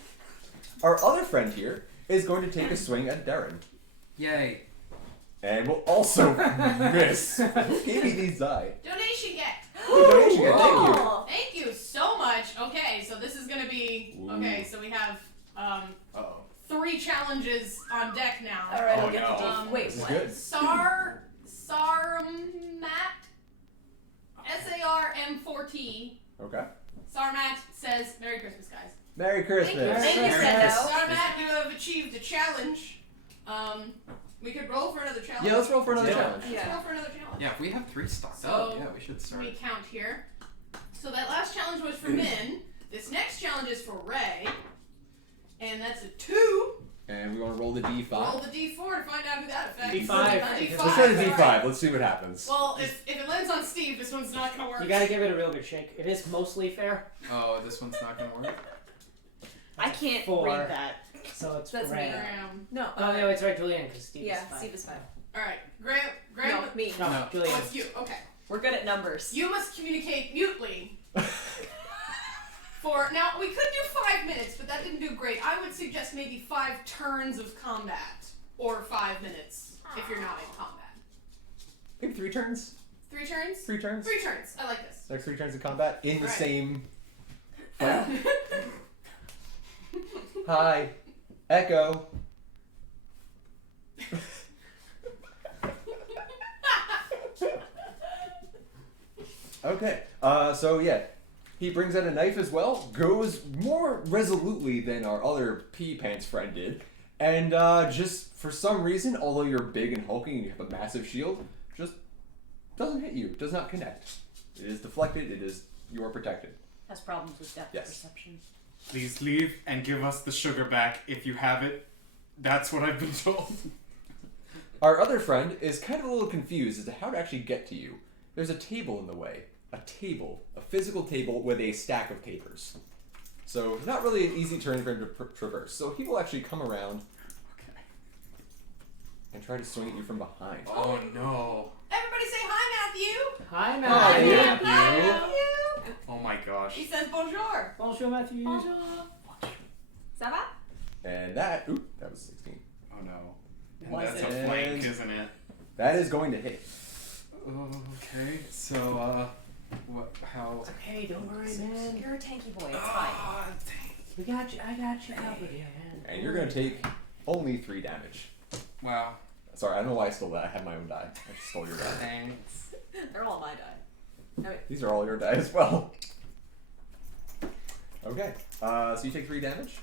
Our other friend here is going to take a swing at Darren. Yay. And will also miss. Who gave me these die? Donation get. Donation, yeah, thank you. Oh. Thank you so much. Okay, so this is gonna be okay. So we have Uh-oh. 3 challenges on deck now. All right, Oh, I'll get the no. D. Wait, This is what? good. Sarmat SARM4T. Okay. Sarmat says Merry Christmas, guys. Merry Christmas. Thank you, Merry Sendo. Christmas. Sarmat, you have achieved a challenge. We could roll for another challenge. Yeah, let's roll for another Yeah. challenge. Let's roll for another challenge. Yeah, if we have 3 stocked So, up, yeah, we should start. We count here. So that last challenge was for Min. This next challenge is for Ray. And that's a 2. And we want to roll the D5. Roll the D4 to find out who that affects. D5. D5. Let's try the Alright. D5. Let's see what happens. Well, if it lands on Steve, this one's not gonna work. You gotta give it a real good shake. It is mostly fair, Oh, this one's not gonna work? I can't 4. read that. so it's That's Graham. Graham. No. Oh no, it's right, Julian, because Steve Yeah, is 5. Steve is 5. Alright, Graham. No, me. No, No. Julian. Oh, it's you. Okay. We're good at numbers. You must communicate mutely. For now, we could do 5 minutes, but that didn't do great. I would suggest maybe 5 turns of combat, or 5 minutes if you're not in combat. Maybe 3 turns? 3 turns? 3 turns? 3 turns. I like this. Next 3 turns of combat in the Right. same fight. Hi. Echo. Okay. So yeah. He brings out a knife as well, goes more resolutely than our other pea pants friend did, And just for some reason, although you're big and hulking and you have a massive shield, just doesn't hit you. Does not connect. It is deflected. You are protected. Has problems with depth Yes. perception. Please leave and give us the sugar back if you have it. That's what I've been told. Our other friend is kind of a little confused as to how to actually get to you. There's a table in the way. A physical table with a stack of papers. So not really an easy turn for him to traverse. So he will actually come around and try to swing at you from behind. Oh no. Everybody say hi, Matthew. Hi, Hi, Matthew. Matthew. Oh my gosh. He says bonjour. Bonjour, Matthew. Ça va? And that was 16. Oh no. And Was that's it? a flank, isn't it? That is going to hit. Okay, so, how? It's okay, don't worry, man. You're a tanky boy. It's fine. Ah, dang. We got you. I got you covered here, man. And you're going to take only 3 damage. Wow. Sorry, I don't know why I stole that. I had my own die. I just stole your die. Thanks. They're all my die. These are all your die as well. Okay, so you take 3 damage.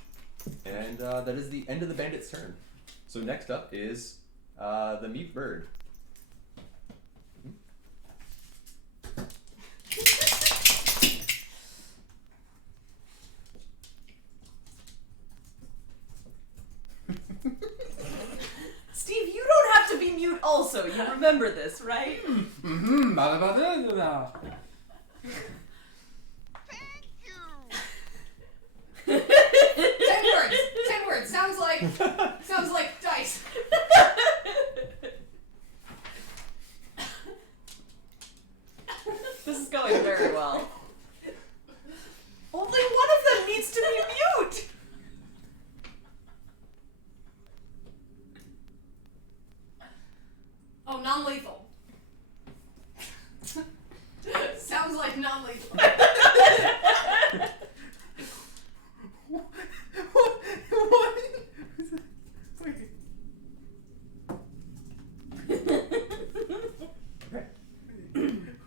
And that is the end of the bandit's turn. So next up is the mute bird. Steve, you don't have to be mute also. You remember this, right? Mm-hmm. Ba-da-ba-da-da-da. 10 words. 10 words. Sounds like dice. This is going very well. Only one of them needs to be mute. Oh, non-lethal. Sounds like non-lethal. What? Okay.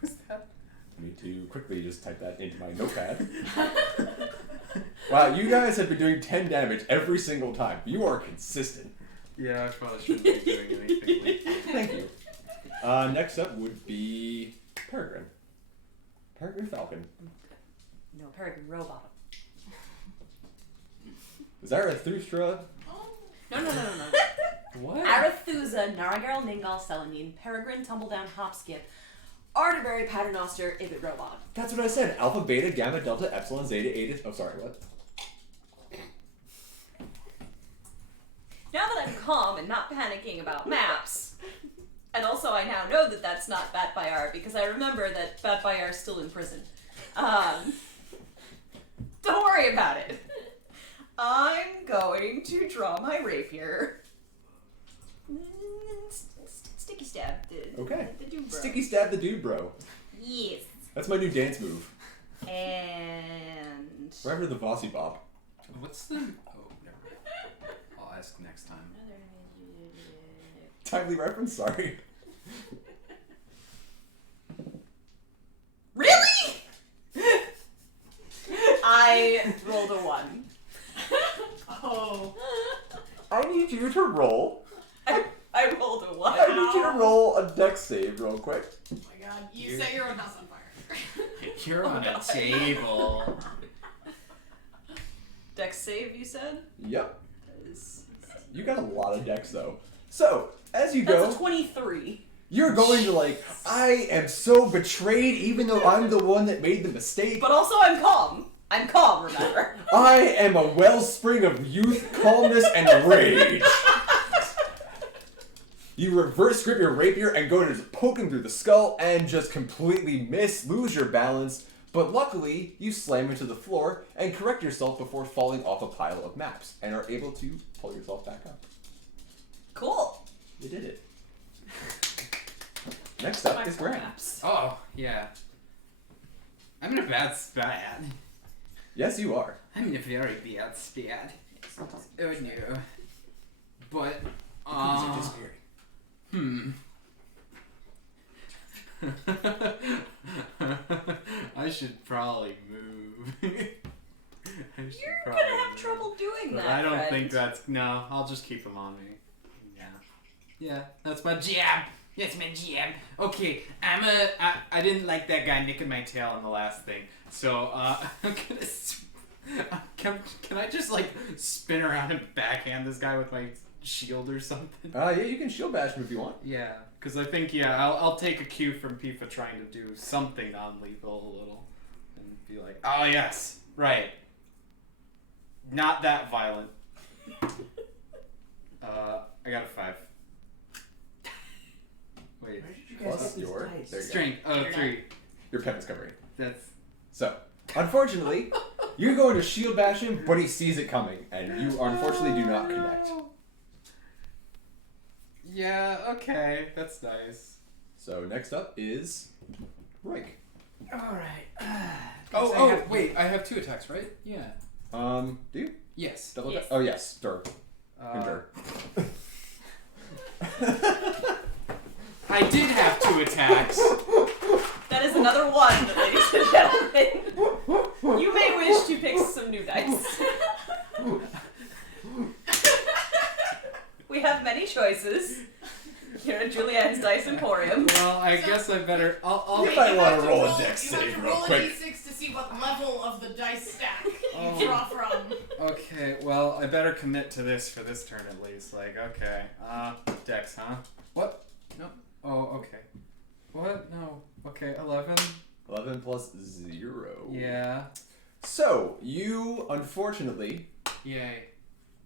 What's that? I need to quickly just type that into my notepad. Wow, you guys have been doing 10 damage every single time. You are consistent. Yeah, I probably shouldn't be doing anything like that. Thank you. Next up would be Peregrine. Peregrine Falcon. No, Peregrine Robot. Zarathustra. No. What? Arethusa, Naragarl, Ningal, Selanin, Peregrine, Tumbledown, Hopskip, Arterberry, Paternoster, Ibit Robot. That's what I said. Alpha, Beta, Gamma, Delta, Epsilon, Zeta, Eta. Oh, sorry, what? Now that I'm calm and not panicking about maps, and also I now know that that's not Bat Bayar because I remember that Bat Bayar is still in prison. Don't worry about it. I'm going to draw my rapier. Sticky stab the Okay. the dude bro. Sticky Stab the Dude Bro. Yes. That's my new dance move. And Right after the Bossy Bob. What's the... Oh, never mind. I'll ask next time. Timely reference, sorry. Really? I rolled a 1. Oh. I need you to roll. I rolled a 1. I need you to roll a dex save real quick. Oh my god. You set your own house on fire. You're on a table. Dex save, you said? Yep. That is- You got a lot of decks though. So, as you That's go, a 23. you're going to like, I am so betrayed even though I'm the one that made the mistake. But also I'm calm. I'm calm, remember? I am a wellspring of youth, calmness, and rage. You reverse grip your rapier and go to just poke him through the skull and just completely lose your balance. But luckily, you slam into the floor and correct yourself before falling off a pile of maps and are able to pull yourself back up. Cool. You did it. Next up is Graham. Oh, yeah. I'm in a bad spot. Yes, you are. I'm in a very bad spot. Oh no. But, I should probably move. You're gonna have trouble doing doing But that, I don't friend. think that's... No, I'll just keep them on me. Yeah. Yeah, that's my jam. That's my jam. Okay, I didn't like that guy nicking my tail in the last thing. So, I'm gonna... Can I just, like, spin around and backhand this guy with my shield or something? Yeah, you can shield bash him if you want. Yeah, because I think, I'll take a cue from Pifa trying to do something non-lethal a little. And be like, oh, yes, right. Not that violent. I got a 5. Wait. Where did you guys Plus get these your- dice? there you go. Strength. Oh, 3. Your pen is covering. That's... So, unfortunately, you're going to shield bash him, but he sees it coming, and you unfortunately do not connect. Yeah, okay. That's nice. So next up is Reich. Alright. Wait. I have 2 attacks, right? Yeah. Do you? Yes. Double Yes. attack? Oh yes, Dur. Uh, I did have 2 attacks. That is another one, ladies and gentlemen. You may wish to pick some new dice. We have many choices here at Julianne's Dice Emporium. Well, I guess I better... I'll You might want to roll a You dex have save to real roll a quick. d6 to see what level of the dice stack you Oh. draw from. Okay, well, I better commit to this for this turn at least. Like, okay. Dex, huh? What? No. Oh, okay. What? No. Okay, 11. 11 plus 0. Yeah. So, you, unfortunately, Yay.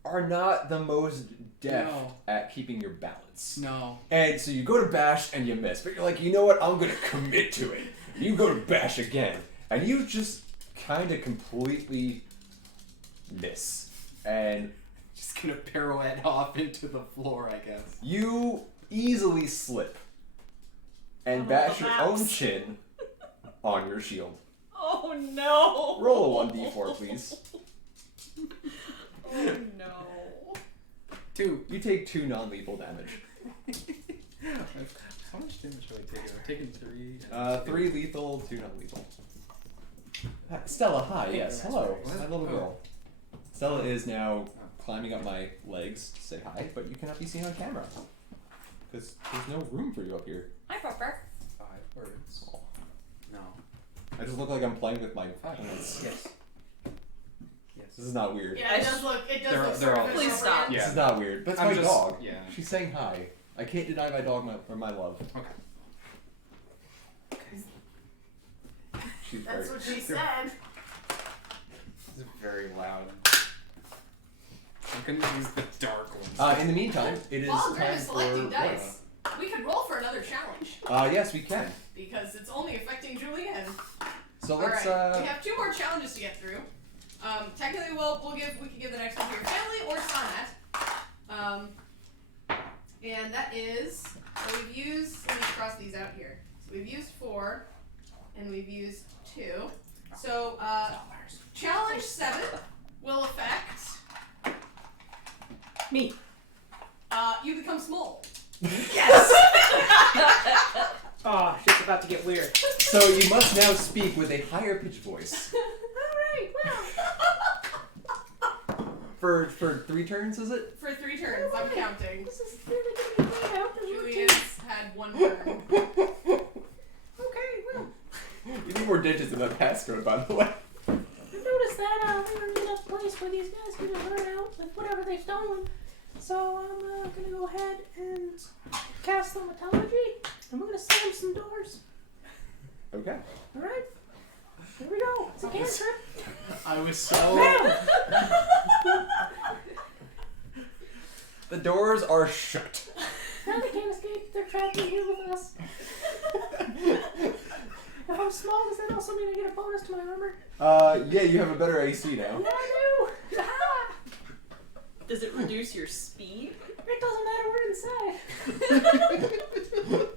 are not the most deft No. at keeping your balance. No. And so you go to bash and you miss, but you're like, you know what, I'm going to commit to it. You go to bash again, and you just kind of completely miss. And Just gonna pirouette off into the floor, I guess. you easily slip and Oh, bash your maps. own chin on your shield. Oh no! Roll a 1d4, please. Oh no. 2. You take 2 non-lethal damage. How much damage have I taken? I've taken 3. and 3 lethal, 2 non-lethal. Stella, hi, yes, hello, What? my little Oh. girl. Stella is now climbing up my legs to say hi, but you cannot be seen on camera. Because there's no room for you up here. Hi, Pepper. 5 words. Oh. No. I just look like I'm playing with my 5 hands. words. Yes. Yes. This is not weird. Yeah, it does look. It does They're- look. they're sort all- of Please stop. inappropriate. This is not weird. That's I'm my just- dog. yeah. She's saying hi. I can't deny my dog my love. Okay. She's That's very... what she said. This is very loud. I'm gonna use the dark ones. In the meantime, it is While Grim time is for... selecting dice, we could roll for another challenge Yes, we can. because it's only affecting Julianne. So All let's... right, we have 2 more challenges to get through. Technically, we could give the next one to your family or Sonnet. And that is, so we've used, let me cross these out here. So we've used 4, and we've used 2. So, challenge 7 will affect, Me. you become small. Yes! Oh, shit's about to get weird. So you must now speak with a higher pitched voice. Alright, well. For 3 turns, is it? For 3 turns, I'm counting. This is really gonna be great. I hope there's more Julian's had 1 turn. Okay, well, You need more digits in that passcode, by the way. I noticed that we were in a place where these guys can just run out with whatever they've stolen. So I'm gonna go ahead and cast thaumatology, and we're gonna slam some doors. Okay. Alright? Here we go. It's a cantrip. I was so... Bam! The doors are shut. Now they can't escape. They're trapped in here with us. If I'm small, does that also mean I get a bonus to my armor? Yeah, you have a better AC now. Yeah, I do. Ah! Does it reduce your speed? It doesn't matter. We're inside.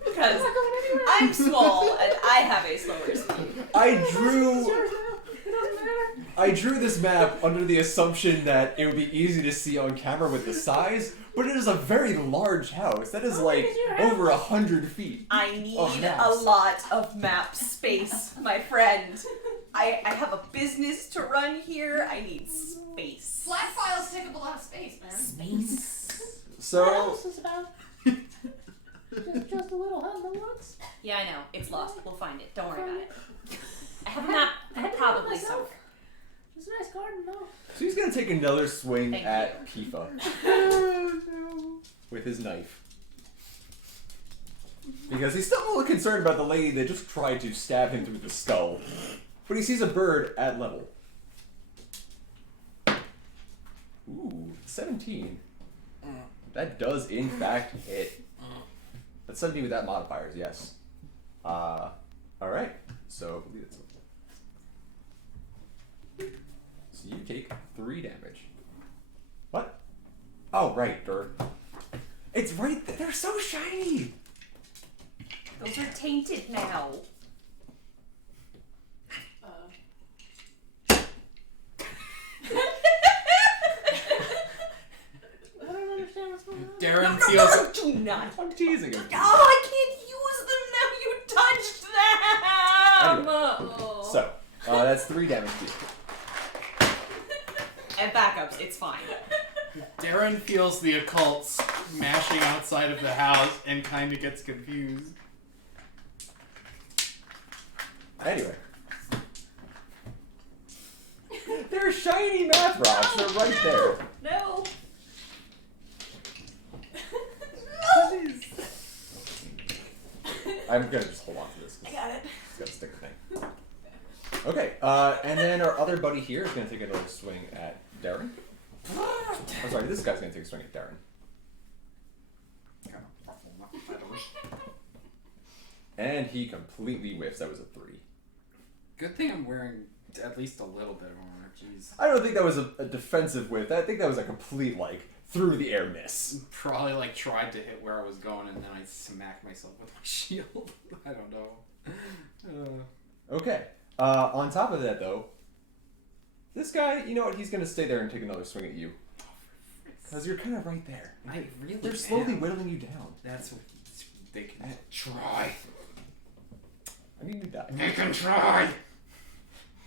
Because I'm not going anywhere. I'm small and I have a slower speed. It's yours now. It doesn't matter. I drew this map under the assumption that it would be easy to see on camera with the size, but it is a very large house. That is How like big is your house? over 100 feet. I need Oh, a maps. lot of map space, my friend. I have a business to run here. I need space. Flat files take up a lot of space, man. Space. What So, else is about? just a little hut in the woods. Yeah, I know. It's lost. We'll find it. Don't worry about it. I have a map. I had to Probably do it myself. somewhere. It's a nice garden, though. so he's gonna take another swing Thank at Pifa with his knife. Because he's still a little concerned about the lady that just tried to stab him through the skull. But he sees a bird at level. Ooh, 17. That does in fact hit. That's 17 without modifiers, yes. Alright. So you take 3 damage. What? Oh, right, dirt. It's right there. They're so shiny. Those are tainted now. I don't understand what's going on. Darren feels. Do not. I'm teasing him. Oh, I can't use them now. You touched them. Anyway. So, that's 3 damage to you. And backups. It's fine. Darren feels the occult smashing outside of the house and kind of gets confused. Anyway. They're shiny math rocks. They're right there. No. I'm gonna just hold on to this. I got it. It's got a sticker thing. Okay, and then our other buddy here is gonna take another swing at Darren. I'm sorry, this guy's gonna take a swing at Darren. And he completely whiffs. That was a 3. Good thing I'm wearing at least a little bit of armor. Jeez. I don't think that was a defensive whiff. I think that was a complete, through the air miss. Probably tried to hit where I was going and then I smacked myself with my shield. I don't know. Okay. On top of that, though, this guy, you know what? He's gonna stay there and take another swing at you. Because you're kind of right there. I really They're slowly am. whittling you down. That's what they can try. I need to die. They can try.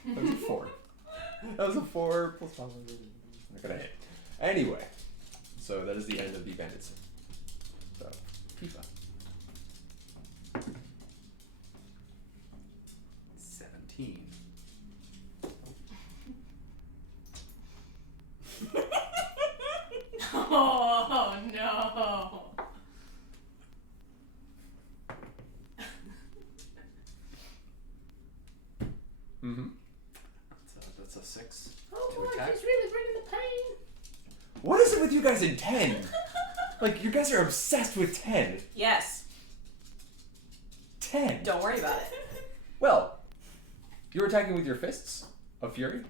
That was a 4. That was a 4 plus 5. Not gonna hit. Anyway, so that is the end of the bandits. So, Pifa. 17. Oh no. Mm-hmm. That's a 6. Oh To boy, attack? he's really bringing the pain. What is it with you guys in 10? You guys are obsessed with 10. Yes. 10. Don't worry about it. Well, you're attacking with your fists of fury?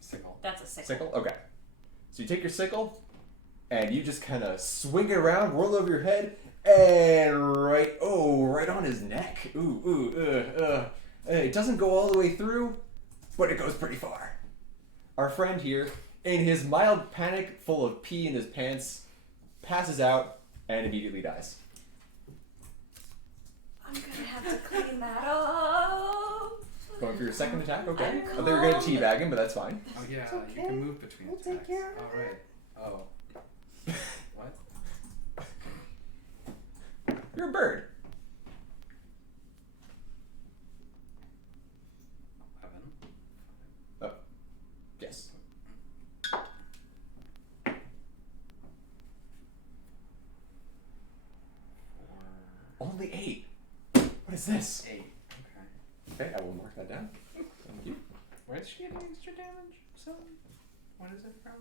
Sickle. That's a 6. Sickle? Okay. So you take your sickle, and you just kind of swing it around, roll over your head, and right on his neck. It doesn't go all the way through, but it goes pretty far. Our friend here, in his mild panic, full of pee in his pants, passes out and immediately dies. I'm gonna have to clean that up. Going for your second attack? Okay. I'm I thought you were going to calm. teabag him, but that's fine. Oh yeah, It's you okay. can move between We'll attacks. take care of Oh right. Oh. What? You're a bird. 11. Yes. 4. Only 8. What is this? 8. Okay. Okay, I will mark that down. Thank you. Where is she getting extra damage? So, what is it from?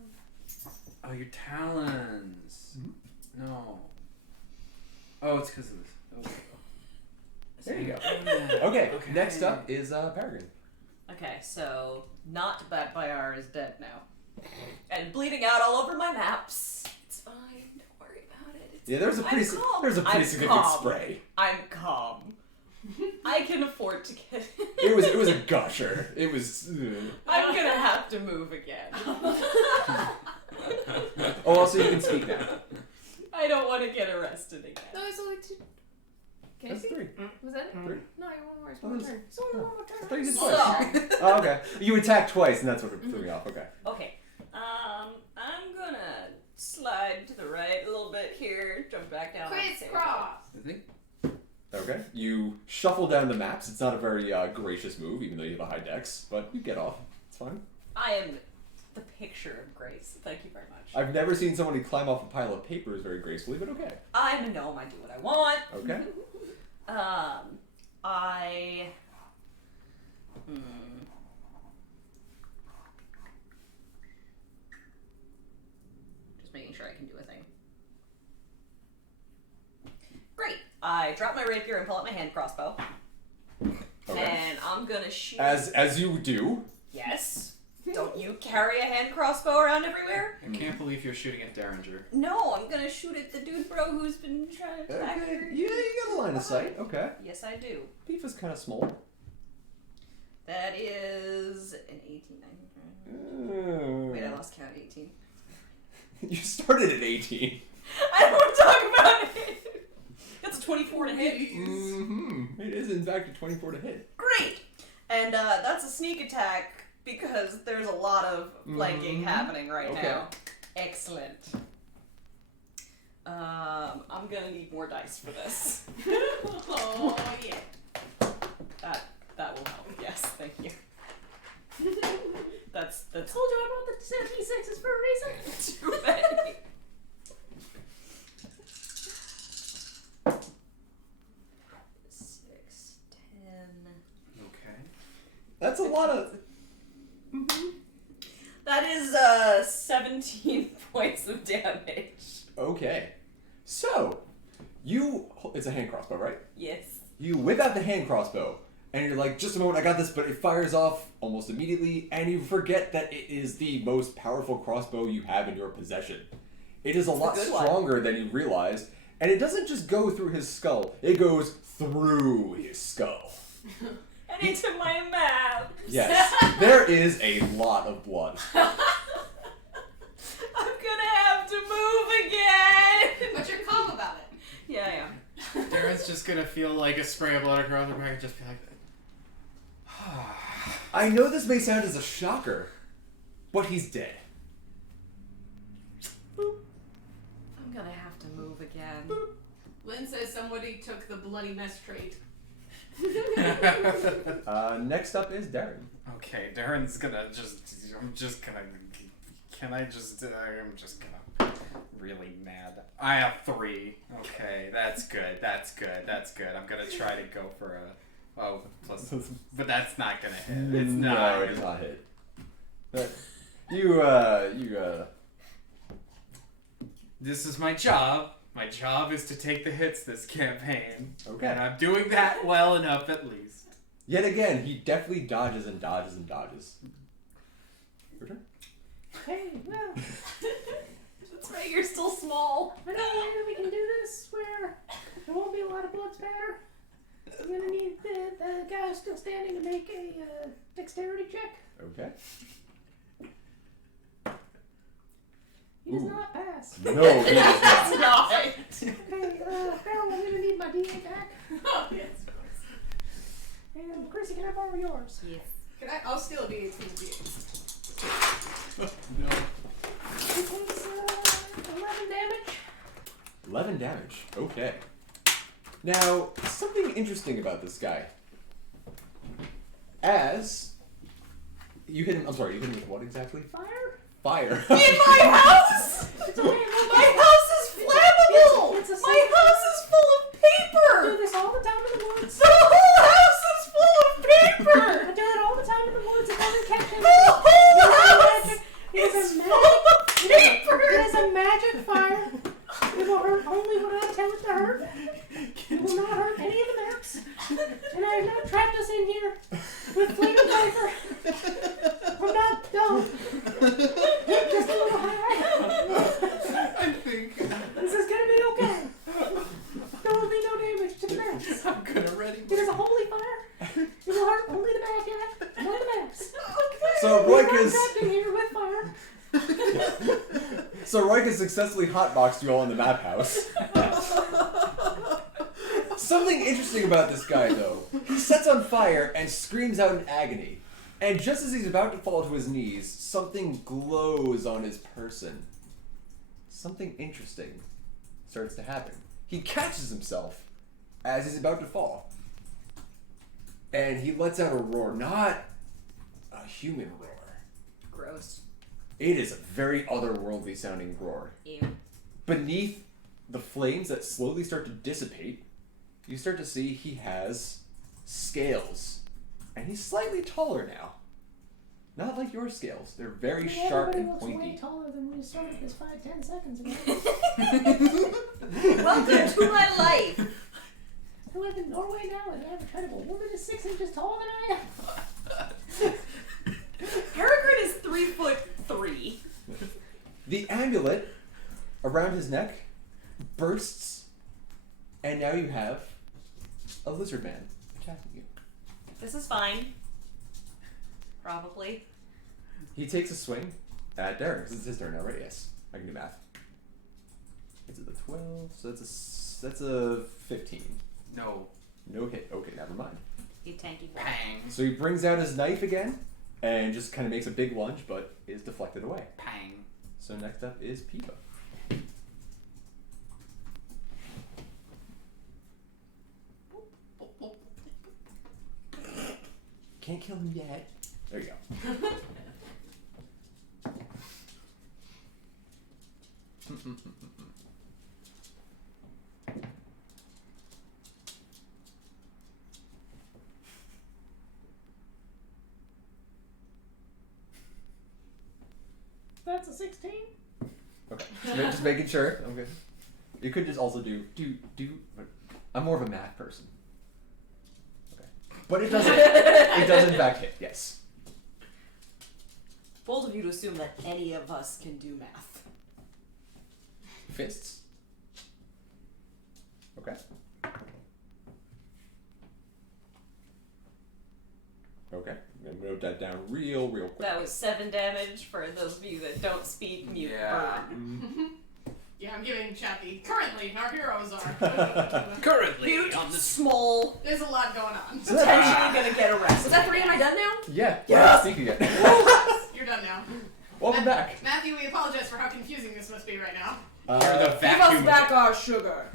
Oh, your talons. Mhm. No. Oh, it's because of this. Okay. There you go. Yeah. Okay, next up is Peregrine. Okay, so not Bayar is dead now. And bleeding out all over my maps. It's fine. Don't worry about it. It's Yeah, there's a I'm pretty calm. there's a pretty I'm significant calm. spray. I'm calm. I can afford to get It was a gusher. It was. I'm gonna have to move again. Oh, also you can speak now. I don't want to get arrested again. No, it's only 2. That's see? 3. Was that it? 3. No, I got one more. It's Oh, one there's- turn. So one more turn. I thought you did So, twice. Oh, okay. You attacked twice, and that's what threw me off. Okay. okay. I'm gonna slide to the right a little bit here, jump back down. Crisscross. I think. Okay. You shuffle down the maps. It's not a very gracious move, even though you have a high dex, but you get off. It's fine. I am the picture of grace. Thank you very much. I've never seen somebody climb off a pile of papers very gracefully, but okay. I'm a gnome. I do what I want. Okay. Just making sure I can do a thing. Great. I drop my rapier and pull out my hand crossbow. Okay. And I'm gonna shoot. As you do. Yes. Don't you carry a hand crossbow around everywhere? I can't believe you're shooting at Derringer. No, I'm gonna shoot at the dude bro who's been trying to attack Okay. her. Yeah, you got a line of sight. Okay. Yes, I do. Tifa's kind of small. That is an 18. Wait, I lost count. 18. You started at 18. I don't want to talk about it. That's a 24 to hit. Mm-hmm. It is in fact a 24 to hit. Great. And that's a sneak attack because there's a lot of flanking happening right now. Excellent. I'm gonna need more dice for this. Oh, yeah. That will help. Yes, thank you. That's I told you I brought the 76s for a reason. too many. Six, 10. Okay. That's a lot of. That is 17 points of damage. Okay. So, it's a hand crossbow, right? Yes. You whip out the hand crossbow, and you're like, just a moment, I got this, but it fires off almost immediately, and you forget that it is the most powerful crossbow you have in your possession. It is a lot good one. stronger than you realized, and it doesn't just go through his skull, it goes through his skull. And into my map. Yes, there is a lot of blood. I'm gonna have to move again. But you're calm about it. Yeah, I am. Darren's just gonna feel like a spray of blood across her back and just be like, I know this may sound as a shocker, but he's dead. I'm gonna have to move again. Lynn says somebody took the bloody mess trait. Next up is Darren. okay, Darren's gonna I'm just gonna really mad. I have 3. Okay, that's good. I'm gonna try to go for a plus, but that's not gonna hit. It's No, not. it does not hit. But you This is my job. My job is to take the hits this campaign. Okay. And I'm doing that well enough at least. Yet again, he definitely dodges and dodges and dodges. Your turn? Hey, well, That's right, you're still small. I know we can do this where there won't be a lot of blood spatter. I'm gonna need the guy who's still standing to make a dexterity check. Okay. He does Ooh. not pass. No, he does That's not. not. Okay, Farrell, I'm gonna need my DA back. Oh, yes. And Chrissy, can I borrow yours? Yes. I'll steal a D8 from the D8. No. He takes 11 damage. 11 damage. Okay. Now, something interesting about this guy. As you hit him, I'm sorry, you hit him with what exactly? Fire? Fire. In my house! It's okay, My house is flammable! It's a My safe house is full of I do paper! this all the time in the woods. The whole house is full of paper! I do it all the time in the woods. It doesn't catch him. The whole house It is is a full magic. of paper! It is a magic fire. It will hurt only when I tell it to hurt. It will not hurt any of the maps. And I have not trapped us in here with flaming paper. I'm not dumb. Just a little high. I think This is gonna be okay. There will be no damage to the maps. I'm gonna ready. It is a holy fire. It will hurt only the bad guy, not the maps. So We are Royka's trapped in here with fire. So Royka successfully hotboxed you all in the map house. Something interesting about this guy, though. He sets on fire and screams out in agony. And just as he's about to fall to his knees, something glows on his person. Something interesting starts to happen. He catches himself as he's about to fall. And he lets out a roar, not a human roar. Gross. It is a very otherworldly sounding roar. Ew. Beneath the flames that slowly start to dissipate, you start to see he has scales. And he's slightly taller now. Not like your scales. They're very sharp and looks way pointy. taller than when we started this 5-10 seconds ago. Welcome to my life. I live in Norway now, and I have a credible woman is 6 inches taller than I am. Peregrine is 3'3". The amulet around his neck bursts, and now you have a lizard man attacking you. This is fine. Probably. He takes a swing at Darren, because it's his turn now, right? Yes. I can do math. It's a 12, so that's a 15. No. No hit. Okay, never mind. You tanky boy. Pang. So he brings out his knife again, and just kind of makes a big lunge, but is deflected away. Pang. So next up is Pipa. Can't kill him yet. There you go. That's a 16. Okay, just making sure. Okay. You could just also do. But I'm more of a math person. Okay, but it doesn't. It does in fact hit. Yes. Bold of you to assume that any of us can do math. Fists. Okay. Okay. I'm gonna note that down real quick. That was 7 damage for those of you that don't speak mute. Yeah. Burn. Yeah, I'm giving Chappie. Currently, our heroes are. Currently Mute, on the small, There's a lot going on. potentially gonna get arrested. Was that 3? Am I done now? Yeah. Yes! Speaking again. You're done now. Welcome back. Matthew, we apologize for how confusing this must be right now. You're the Give vacuum. us back our sugar.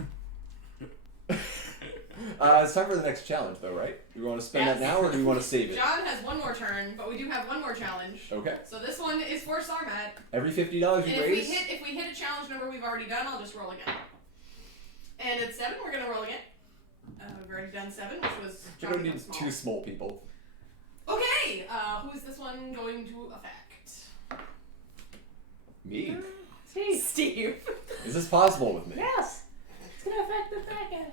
It's time for the next challenge, though, right? Do we want to spend that now, or do we want to save it? John has one more turn, but we do have one more challenge. Okay. So this one is for Sarmat. Every $50 And you if we raise. hit a challenge number we've already done, I'll just roll again. And at 7, we're gonna roll again. We've already done 7, which was You don't counting need them 2 small people. Okay, who is this one going to affect? Me. Steve. Is this possible with me? Yes! It's gonna affect the fat guy.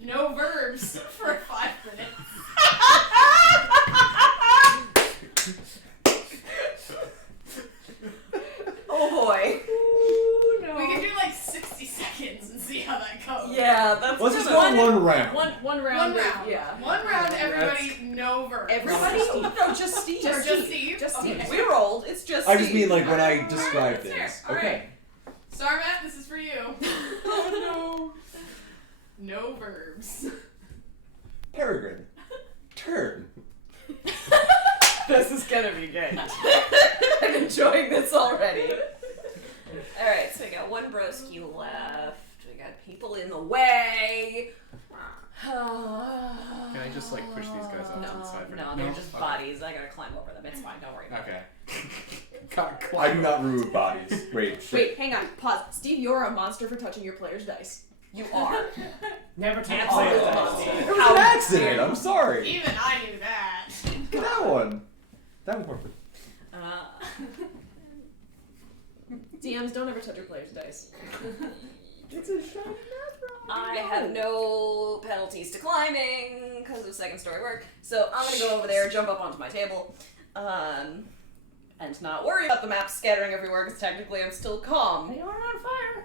No verbs for 5 minutes. Oh boy. Ooh, no. We can do like 60 seconds and see how that goes. Yeah, that's Let's just gonna- go one round. One round. One round. Yeah. One round, everybody, no verbs. Everybody? No, just Steve. Just Steve? Just Okay. Steve. We rolled. It's just I Steve. just mean like when I Alright, describe that's things. fair. Okay. Alright. Sarmat, this is for you. Oh no. No verbs. Peregrine. Turn. This is gonna be good. I'm enjoying this already. Alright, so we got one broski left. We got people in the way. Can I just like push these guys off to the side? No, they're just bodies. I gotta climb over them. It's fine. Don't worry about it. Okay. I do not remove bodies. Wait. Shit. Wait, hang on. Pause. Steve, you're a monster for touching your player's dice. You are. Never touch Absolute players. monster. It was an accident. I'm sorry. Even I knew that. Look at that one. That was more fun. DMs, don't ever touch your player's dice. It's a shiny bathroom. I have no penalties to climbing because of second story work, so I'm gonna go over there, jump up onto my table, and not worry about the map scattering everywhere because technically I'm still calm. They aren't on fire.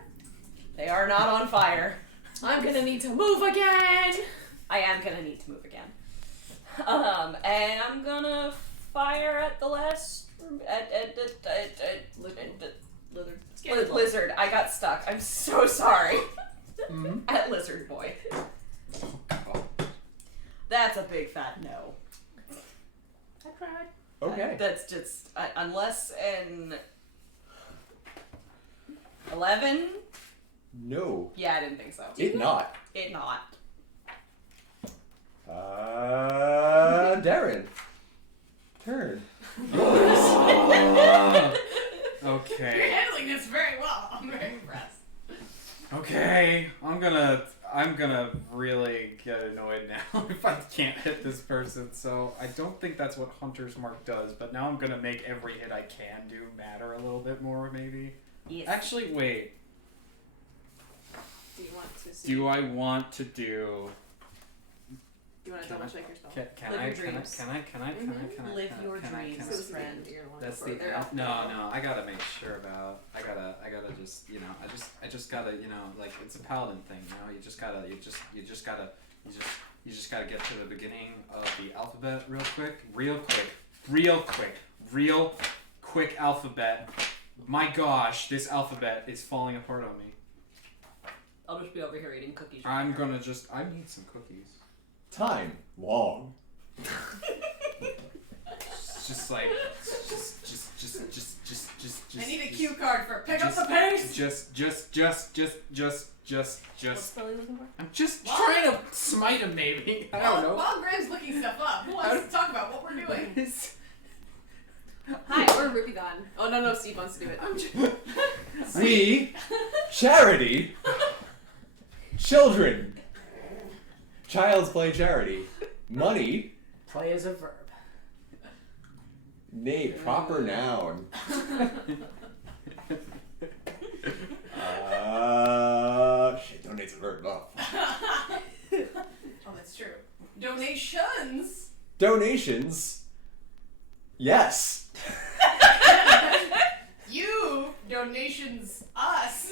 They are not on fire. I'm gonna need to move again. I am gonna need to move again. And I'm gonna fire at the last Lizard, I got stuck. I'm so sorry. Mm-hmm. At Lizard Boy. That's a big fat no. I tried. Okay. That's just unless an 11. No. Yeah, I didn't think so. It not. It not. Darren. Turn. Yours. You're Okay. handling this very well. I'm very impressed. Okay. I'm gonna really get annoyed now if I can't hit this person. So I don't think that's what Hunter's Mark does. But now I'm gonna make every hit I can do matter a little bit more, maybe. Yes. Actually, wait. Do you want to see? Do I want to do? Do you want to double check your spell? Can Live I? your Can I? dreams. Can I? Live your dreams, Can I? friend. You're the one That's before the they're off. no. I gotta make sure about. I gotta just I just gotta like it's a paladin thing. You just gotta get to the beginning of the alphabet real quick alphabet. My gosh, this alphabet is falling apart on me. I'll just be over here eating cookies. I need some cookies. Time. Long. Just like I need a cue card for pick up the pace. What spell are you looking for? I'm just What? trying to smite him, maybe. I don't know. While Graham's looking stuff up, who wants to talk about what we're doing? Hi, we're Rupeethon. Oh no, Steve wants to do it. I'm just, We. Charity. Children. Child's Play Charity. Money. Play as a verb. Nay, proper noun. Shit, donate's a verb. Oh. Oh, that's true. Donations. Donations. Yes. You donations us.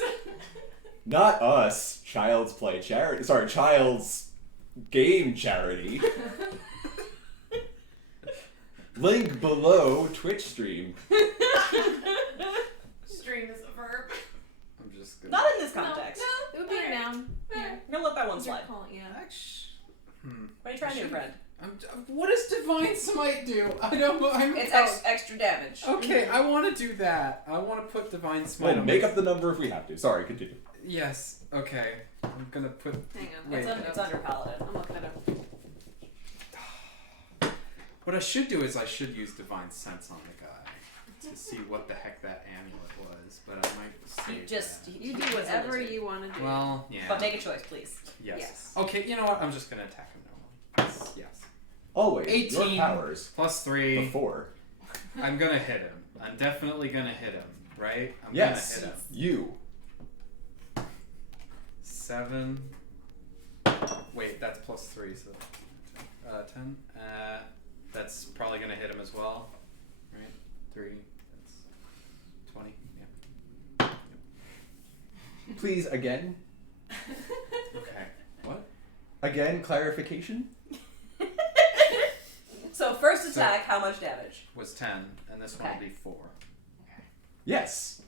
Not us. Child's Play Charity. Sorry, Child's Game Charity. Link below Twitch stream. Stream is a verb. I'm just gonna. Not in this context. No, it would be a noun. Fair. I'm gonna let that one You're slide. calling, yeah. What are you trying to do, friend? What does Divine Smite do? I don't. It's extra damage. Okay, I want to do that. I want to put Divine Smite. Well, on make my- up the number if we have to. Sorry, continue. Yes. Okay. I'm gonna put. Hang on. Wait. It's under Paladin. I'm looking it up. What I should do is I should use Divine Sense on the guy to see what the heck that amulet was, but I might save that. You do whatever you want to do. Well, yeah. But make a choice, please. Yes. Yes. Okay, you know what? I'm just gonna attack him normally. Yes. Always. 18. Your powers. Plus 3. Before. I'm gonna hit him. I'm definitely gonna hit him, right? I'm Yes. gonna hit him. You. 7. Wait, that's plus 3, so 10. That's probably gonna hit him as well, right? 3. That's 20. Yeah. Please, again. Okay. What? Again, clarification. So first attack, how much damage? Was 10, and this one Okay. will be 4. Yes.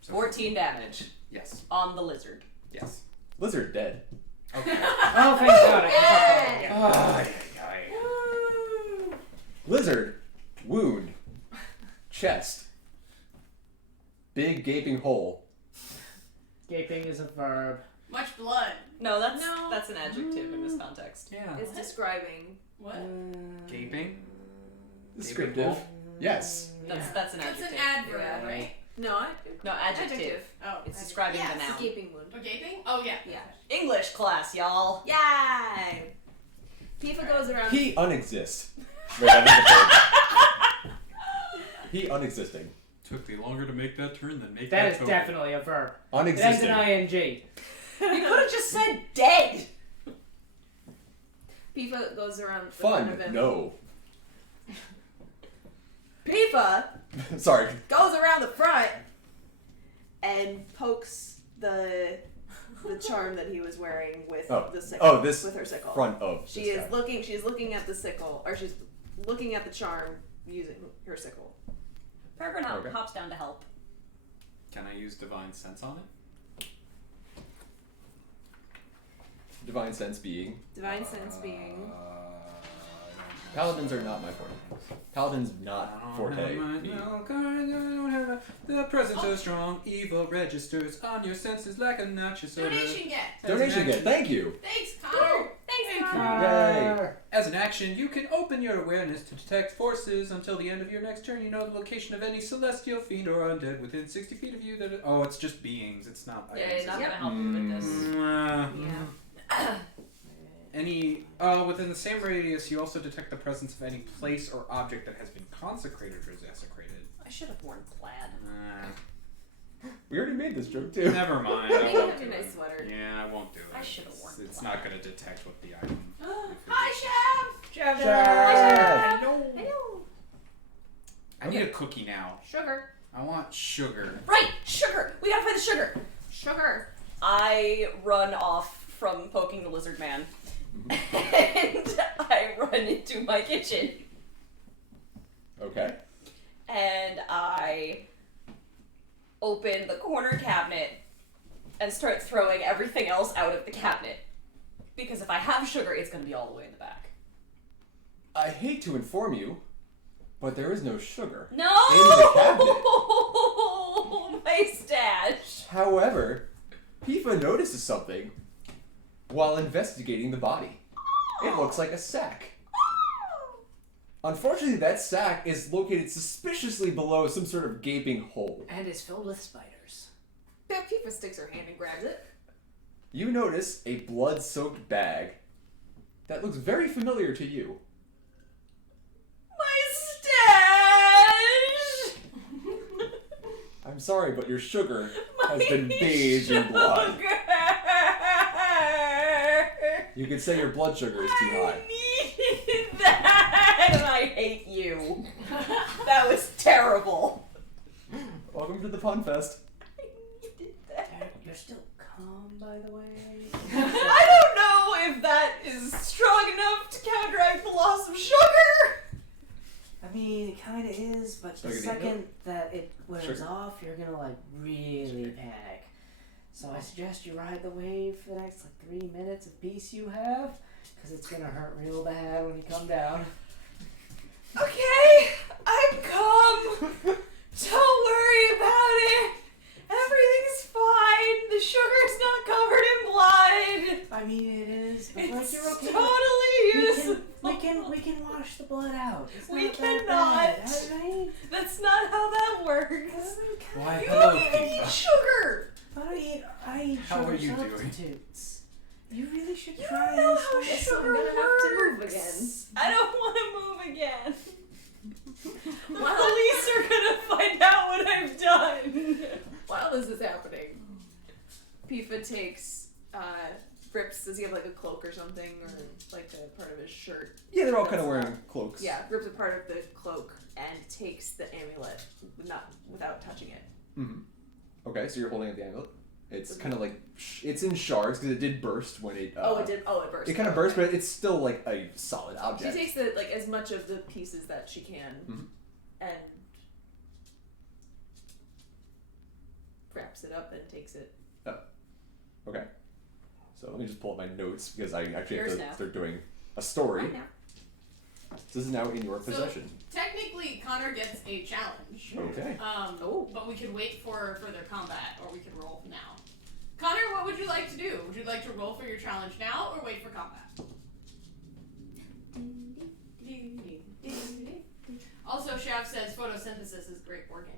So 14 damage Yes. on the lizard. Yes. Lizard dead. Okay. Oh, thank God. I can talk Yay! about it. Lizard. Wound. Chest. Big gaping hole. Gaping is a verb. Much blood. No, that's No. that's an adjective in this context. Yeah. It's describing. What? Gaping? Descriptive. Yes. That's an That's adjective. an adverb, Yeah. right? No, No, adjective. Oh. It's describing yeah, the it's noun. a gaping wound. A gaping? Oh yeah. Yeah. English class, y'all. Yay! Tifa goes around. He unexists. Wait, that is a verb. He unexisting. Took me longer to make that turn than make That that is token. definitely a verb. It ends Unexisting. in ing. You could have just said dead. Tifa goes around the front of Fun. him. No. Tifa Sorry. goes around the front and pokes the charm that he was wearing with Oh. the sickle. Oh, this with her sickle. front of. She this is guy. looking. She's looking at the sickle, or she's looking at the charm using her sickle. Peregrine Okay. hops down to help. Can I use divine sense on it? Divine sense being. Divine sense being. Paladins are not my forte. Paladins not forte. Me. The presence of strong evil registers on your senses like a notch. Donation get. Donation get. Thank you. Thanks, Connor. Thanks, Yay. As an action, you can open your awareness to detect forces until the end of your next turn. You know the location of any celestial fiend or undead within 60 feet of you. Oh, it's just beings. It's not. Yeah, items, it's not is gonna it? help you with this. Yeah. Within the same radius, you also detect the presence of any place or object that has been consecrated or desecrated. I should have worn plaid. We already made this joke too. Never mind. You I can won't have do your it. nice sweater. Yeah, I won't do it. I should have worn It's plaid. not going to detect what the item. Hi, Chef. Chef. Hello. I need a cookie now. Sugar. I want sugar. Right, sugar. We gotta find the sugar. Sugar. I run off from poking the lizard man, and I run into my kitchen, Okay. and I open the corner cabinet and start throwing everything else out of the cabinet. Because if I have sugar, it's gonna be all the way in the back. I hate to inform you, but there is no sugar No! in the cabinet. My stash. However, Pifa notices something while investigating the body. It looks like a sack. Unfortunately, that sack is located suspiciously below some sort of gaping hole. And is filled with spiders. Pifa sticks her hand and grabs it. You notice a blood-soaked bag that looks very familiar to you. My stash! I'm sorry, but your sugar has My been bathed in blood. sugar! You could say your blood sugar is too high. I needed that! And I hate you. That was terrible. Welcome to the Pun Fest. I needed that. You're still calm, by the way. I don't know if that is strong enough to counteract the loss of sugar. I mean, it kind of is, but the Sugar second that it wears Sugar. off, you're gonna like really panic. So I suggest you ride the wave for the next like 3 minutes of peace you have, because it's gonna hurt real bad when you come down. Okay, I'm calm. Don't worry about it. Everything's fine. The sugar's not covered in blood. I mean, it is, but like It's you're okay. totally useful. We can wash the blood out. It's We not that cannot. bad, alright? That's not how that works. Why, You hello, don't even eat Pifa. sugar. But I eat How sugar are you doing? substitutes. You really should You try don't know this how one. Guess sugar I'm gonna have to move works. again. I don't want to move again. The police are gonna find out what I've done. While this is happening, Pifa takes, rips, does he have like a cloak or something, or like a part of his shirt? Yeah, they're all kind of wearing cloaks. Yeah, rips a part of the cloak and takes the amulet, not without touching it. Mm-hmm. Okay, so you're holding up the amulet. It's kind of like it's in shards because it did burst when it. It burst. It kind of burst, but it's still like a solid object. She takes as much of the pieces that she can, and wraps it up and takes it. Okay. So let me just pull up my notes because I actually have Yours to now. start doing a story. Right now. This is now in your So- possession. Technically, Connor gets a challenge. Okay. But we could wait for further combat, or we could roll now. Connor, what would you like to do? Would you like to roll for your challenge now, or wait for combat? Also, Shav says photosynthesis is great working.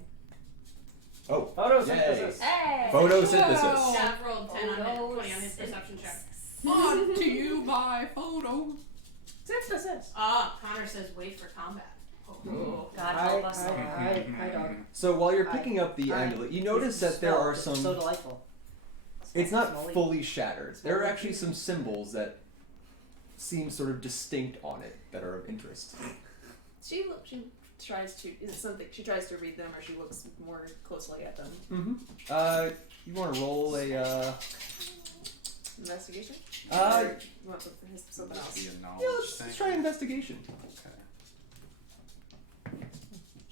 Oh. Photosynthesis. Hey. Photosynthesis. Shav rolled 10 on his, 20 on his perception check. On to you by photo. Synthesis. Connor says wait for combat. Oh. God help us all. I don't. So while you're picking up the amulet, you notice that there are It's some. so delightful. It's not Smelly. fully shattered. There are actually some symbols that seem sort of distinct on it that are of interest. She tries to. Is it something she tries to read them, or she looks more closely at them? Mm-hmm. You want to roll a Investigation. Uh, Or you want something else? Be a knowledge yeah, let's try investigation. Okay.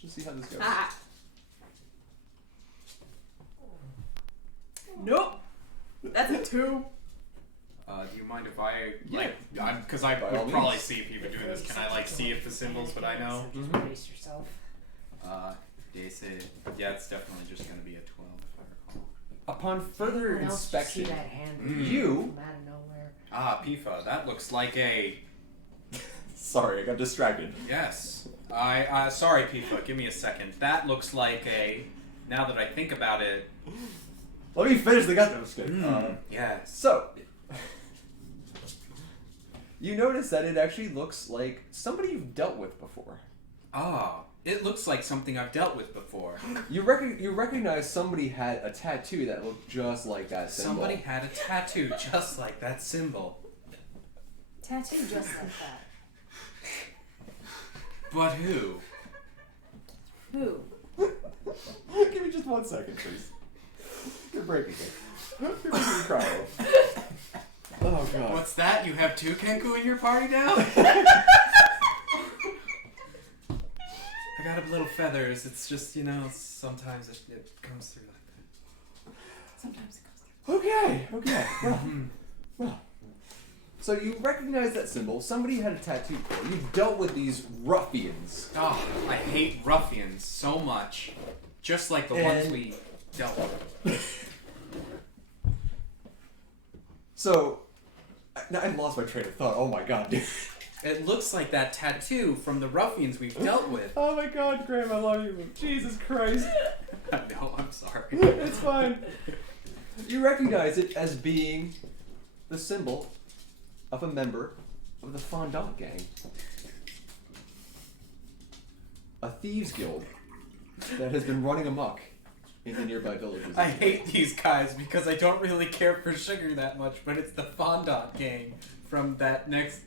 Just see how this goes. Ah. Nope. That's a 2. Do you mind if I Yeah. because I By would all probably means. see people doing this. Can I like see if the symbols what I know? So just brace yourself. They say it's definitely just gonna be a 12 if I recall. Upon further Anyone else just see inspection, that hand you. from out of nowhere? Pifa, that looks like a Sorry, I got distracted. yes. Sorry, Pifa. Give me a second. That looks like a. Now that I think about it, Let me finish the gut. Just kidding. yes. So, you notice that it actually looks like somebody you've dealt with before. It looks like something I've dealt with before. You recognize somebody had a tattoo that looked just like that symbol. Somebody had a tattoo just like that symbol. Tattoo just like that. But who? Who? Give me just 1 second, please. You're breaking it. You're making me cry. Oh god. What's that? You have 2 Kenku in your party now? I got a little feathers. It's just, sometimes it comes through like that. Sometimes it goes Okay. Well. So you recognize that symbol. Somebody had a tattoo before. You've dealt with these ruffians. Oh, I hate ruffians so much. Just like the ones And- we dealt with. So, I lost my train of thought. Oh my god, dude. It looks like that tattoo from the ruffians we've dealt with. Oh my god, Graham, I love you. Jesus Christ. No, I'm sorry. It's fine. You recognize it as being the symbol of a member of the Fondant Gang. A thieves guild that has been running amok in the nearby villages. I hate these guys because I don't really care for sugar that much, but it's the Fondant gang from that next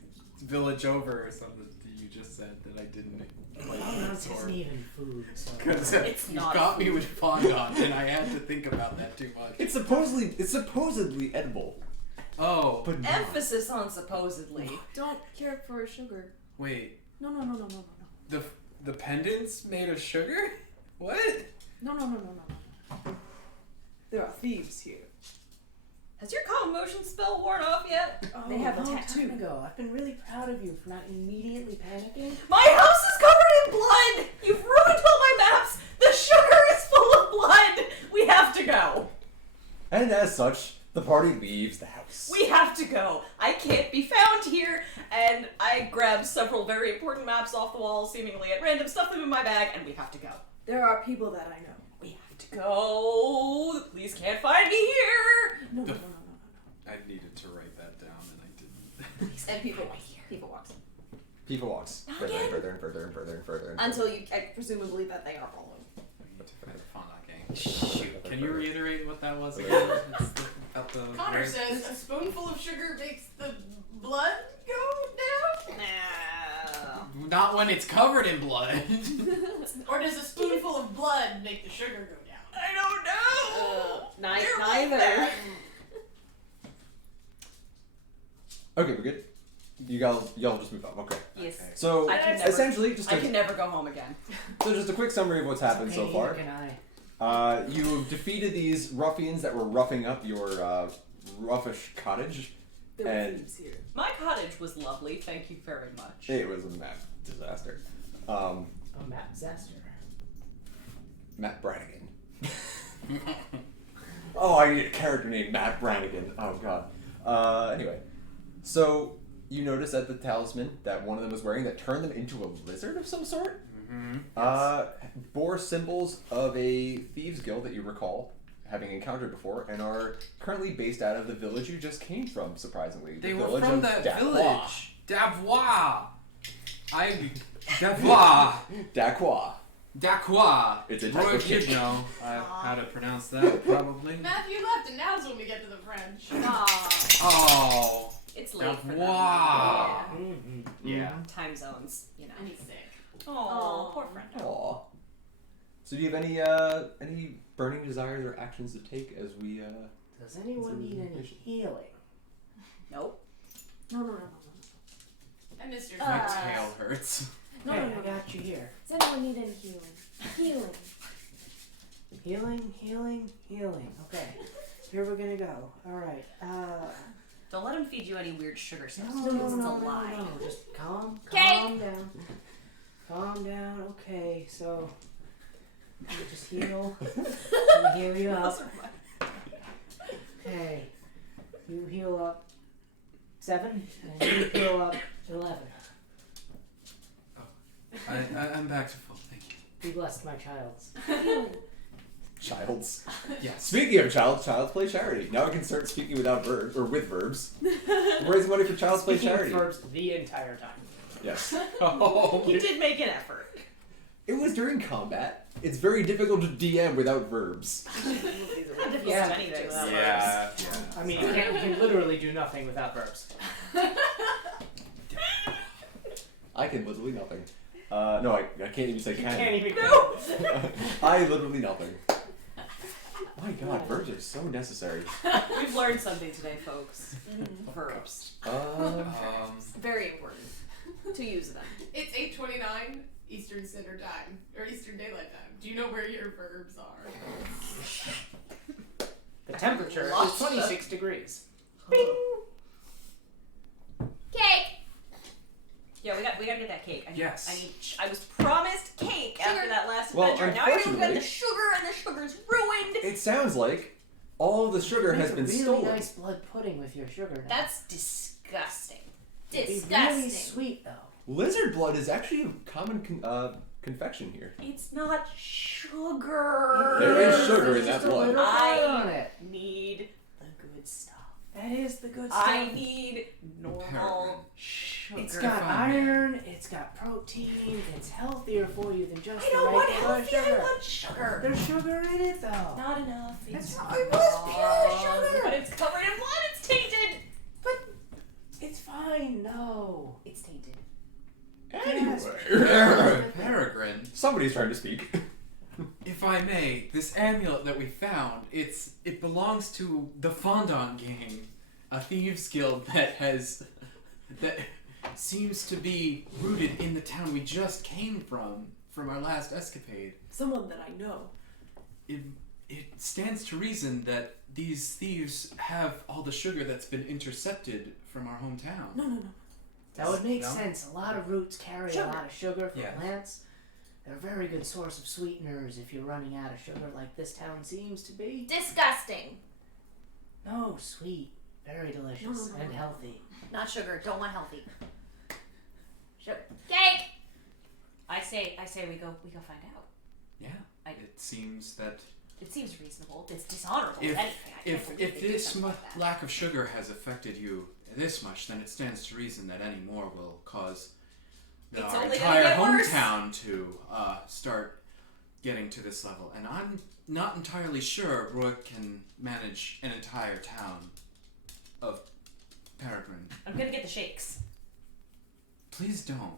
village over or something that you just said that I didn't quite Fondant isn't absorb. even food, so. Because It's you not got me food. with fondant, and I had to think about that too much. It's supposedly edible, Oh, but not. Emphasis on supposedly. Don't care for sugar. wait. No. The pendant's made of sugar? What? No. There are thieves here. Has your calm motion spell worn off yet? They have a long tattoo. time ago. I've been really proud of you for not immediately panicking. My house is covered in blood! You've ruined all my maps! The sugar is full of blood! We have to go! And as such, the party leaves the house. We have to go! I can't be found here! And I grab several very important maps off the wall, seemingly at random, stuff them in my bag, and we have to go. There are people that I know. We have to go! The police can't find me here! No. I needed to write that down, and I didn't. And people walks. People walks Not further again. and further and further and further and further and Until you presumably that they are following. We need to find the Fondant gang. Shoot. Can you reiterate what that was again? It's about the Connor says a spoonful of sugar makes the blood go down? Nah. Not when it's covered in blood. Or does a spoonful of blood make the sugar go down? I don't know. They're both Neither. bad. Okay, we're good. Y'all just move on. Okay. Yes. Okay. So I can never- essentially, just I can never go home again. just a quick summary of what's happened so Okay, far. neither can I. You've defeated these ruffians that were roughing up your roughish cottage. There were And- thieves here. My cottage was lovely, thank you very much. It was a mad disaster. Oh, Matt Zester. Matt Brannigan. Oh, I need a character named Matt Brannigan. Oh god. Anyway, so you notice that the talisman that one of them was wearing that turned them into a lizard of some sort bore symbols of a thieves guild that you recall having encountered before and are currently based out of the village you just came from, surprisingly. They the were village from of that Daqua. village. Davois. Daqua. Daqua. It's a type Roy of should cake. know how to pronounce that, probably. Matthew left, and now it's when we get to the French. Oh. It's late for them. Davois. Mm-hmm. Yeah. Time zones, you know. And he's sick. Oh, poor friend. Aw. So do you have any burning desires or actions to take as we Does anyone need any healing? Nope. No. I missed your My friend. tail hurts. No. Hey, I got you here. Does anyone need any healing? Healing. Healing. Okay. Here we're gonna go. Alright. Don't let him feed you any weird sugar stuff. No, It's no, a lie. no. Just calm Cake! down. Calm down. Okay, so you just heal. Let me heal you up. Okay. You heal up 7, and you heal up 11. I'm back to full. Thank you. Be blessed, my childs. Childs. Yes. Speaking of Child's Play Charity, now we can start speaking without verbs, or with verbs. We're raising money for Child's Play Speaking of Charity. verbs the entire time. Yes. Oh, He did make an effort. It was during combat. It's very difficult to DM without verbs. Yeah. Anything without verbs. yeah. I mean, you can literally do nothing without verbs. I can literally nothing. No, I can't even say You can. can't even No! I literally nothing. My god, verbs are so necessary. We've learned something today, folks. Verbs. Very important to use them. It's 8:29 Eastern Standard Time or Eastern Daylight Time. Do you know where your verbs are? The temperature is Lots of- 26 degrees. Bing! Cake! Yeah, we gotta get that cake. Yes. I was promised cake after that last Well, adventure. Now I don't got the unfortunately- sugar, and the sugar's ruined. It sounds like all the sugar has been really stolen. nice blood pudding with your sugar now. That's disgusting. It'd be Disgusting. really sweet though. Lizard blood is actually a common confection here. It's not sugar. There is sugar in There's that just a blood. little blood I on it. need the good stuff. That is the good stuff. I need normal sugar. It's got iron, it's got protein, it's healthier for you than just I the don't want regular healthy, sugar. I want sugar. There's sugar in it though. Not enough. It's It was pure sugar. But it's covered in blood. It's tainted. It's fine, no. It's tainted. Anyway. Peregrine, Somebody's trying to speak. if I may, this amulet that we found, it belongs to the Fondant Gang, a thieves guild that seems to be rooted in the town we just came from our last escapade. Someone that I know. It stands to reason that these thieves have all the sugar that's been intercepted from our hometown. No. That would make No? sense. A lot of roots carry a lot of sugar from Yeah. plants. They're a very good source of sweeteners if you're running out of sugar like this town seems to be. Disgusting. No, sweet. Very delicious No. and healthy. Not sugar. Don't want healthy. Sugar. Cake. I say we go find out. Yeah. It seems that It seems reasonable. It's dishonorable. if anything. I can't believe if they do this something like that. lack of sugar has affected you this much, then it stands to reason that any more will cause It's our only gonna entire get worse. hometown to start getting to this level. And I'm not entirely sure Roy can manage an entire town of Peregrine. I'm gonna get the shakes. Please don't.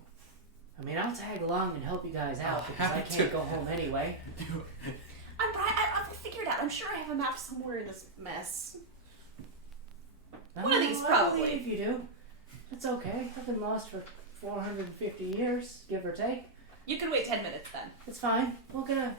I mean, I'll tag along and help you guys out Oh, because I happy can't to. go home anyway. I'll figure it out. I'm sure I have a map somewhere in this mess. No, One of these, I probably. believe you do. It's okay. I've been lost for 450 years, give or take. You can wait 10 minutes then. It's fine. We're gonna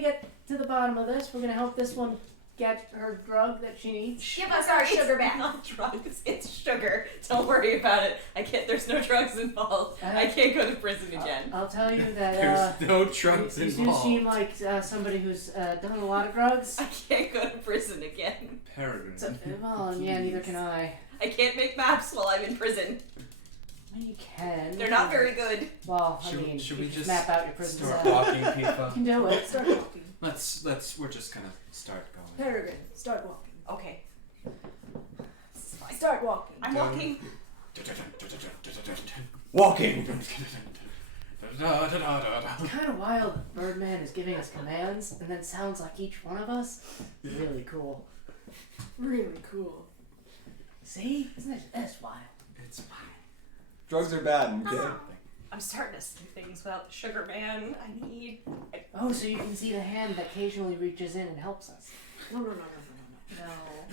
get to the bottom of this. We're gonna help this one get her drug that she needs. Give us our sugar It's back. not drugs. It's sugar. Don't worry about it. There's no drugs involved. I can't go to prison again. I'll tell you that There's no drugs you do involved. seem like somebody who's done a lot of drugs. I can't go to prison again. Peregrine. Well, yeah, neither can I. I can't make maps while I'm in prison. Well, you can. They're not very good. Well, I Should- mean, should you we just just map out your prison Start cell. walking, You people. can do it. Start walking. We're just gonna start going. Peregrine, start walking. Okay. This is fine. Start walking. I'm walking. Walking. It's kind of wild that Birdman is giving us commands and then sounds like each one of us. Really cool. Really cool. See? Isn't it? That's wild. It's fine. Drugs are bad. Okay? I'm starting to see things without the sugar man. I need. Oh, so you can see the hand that occasionally reaches in and helps us. No. No.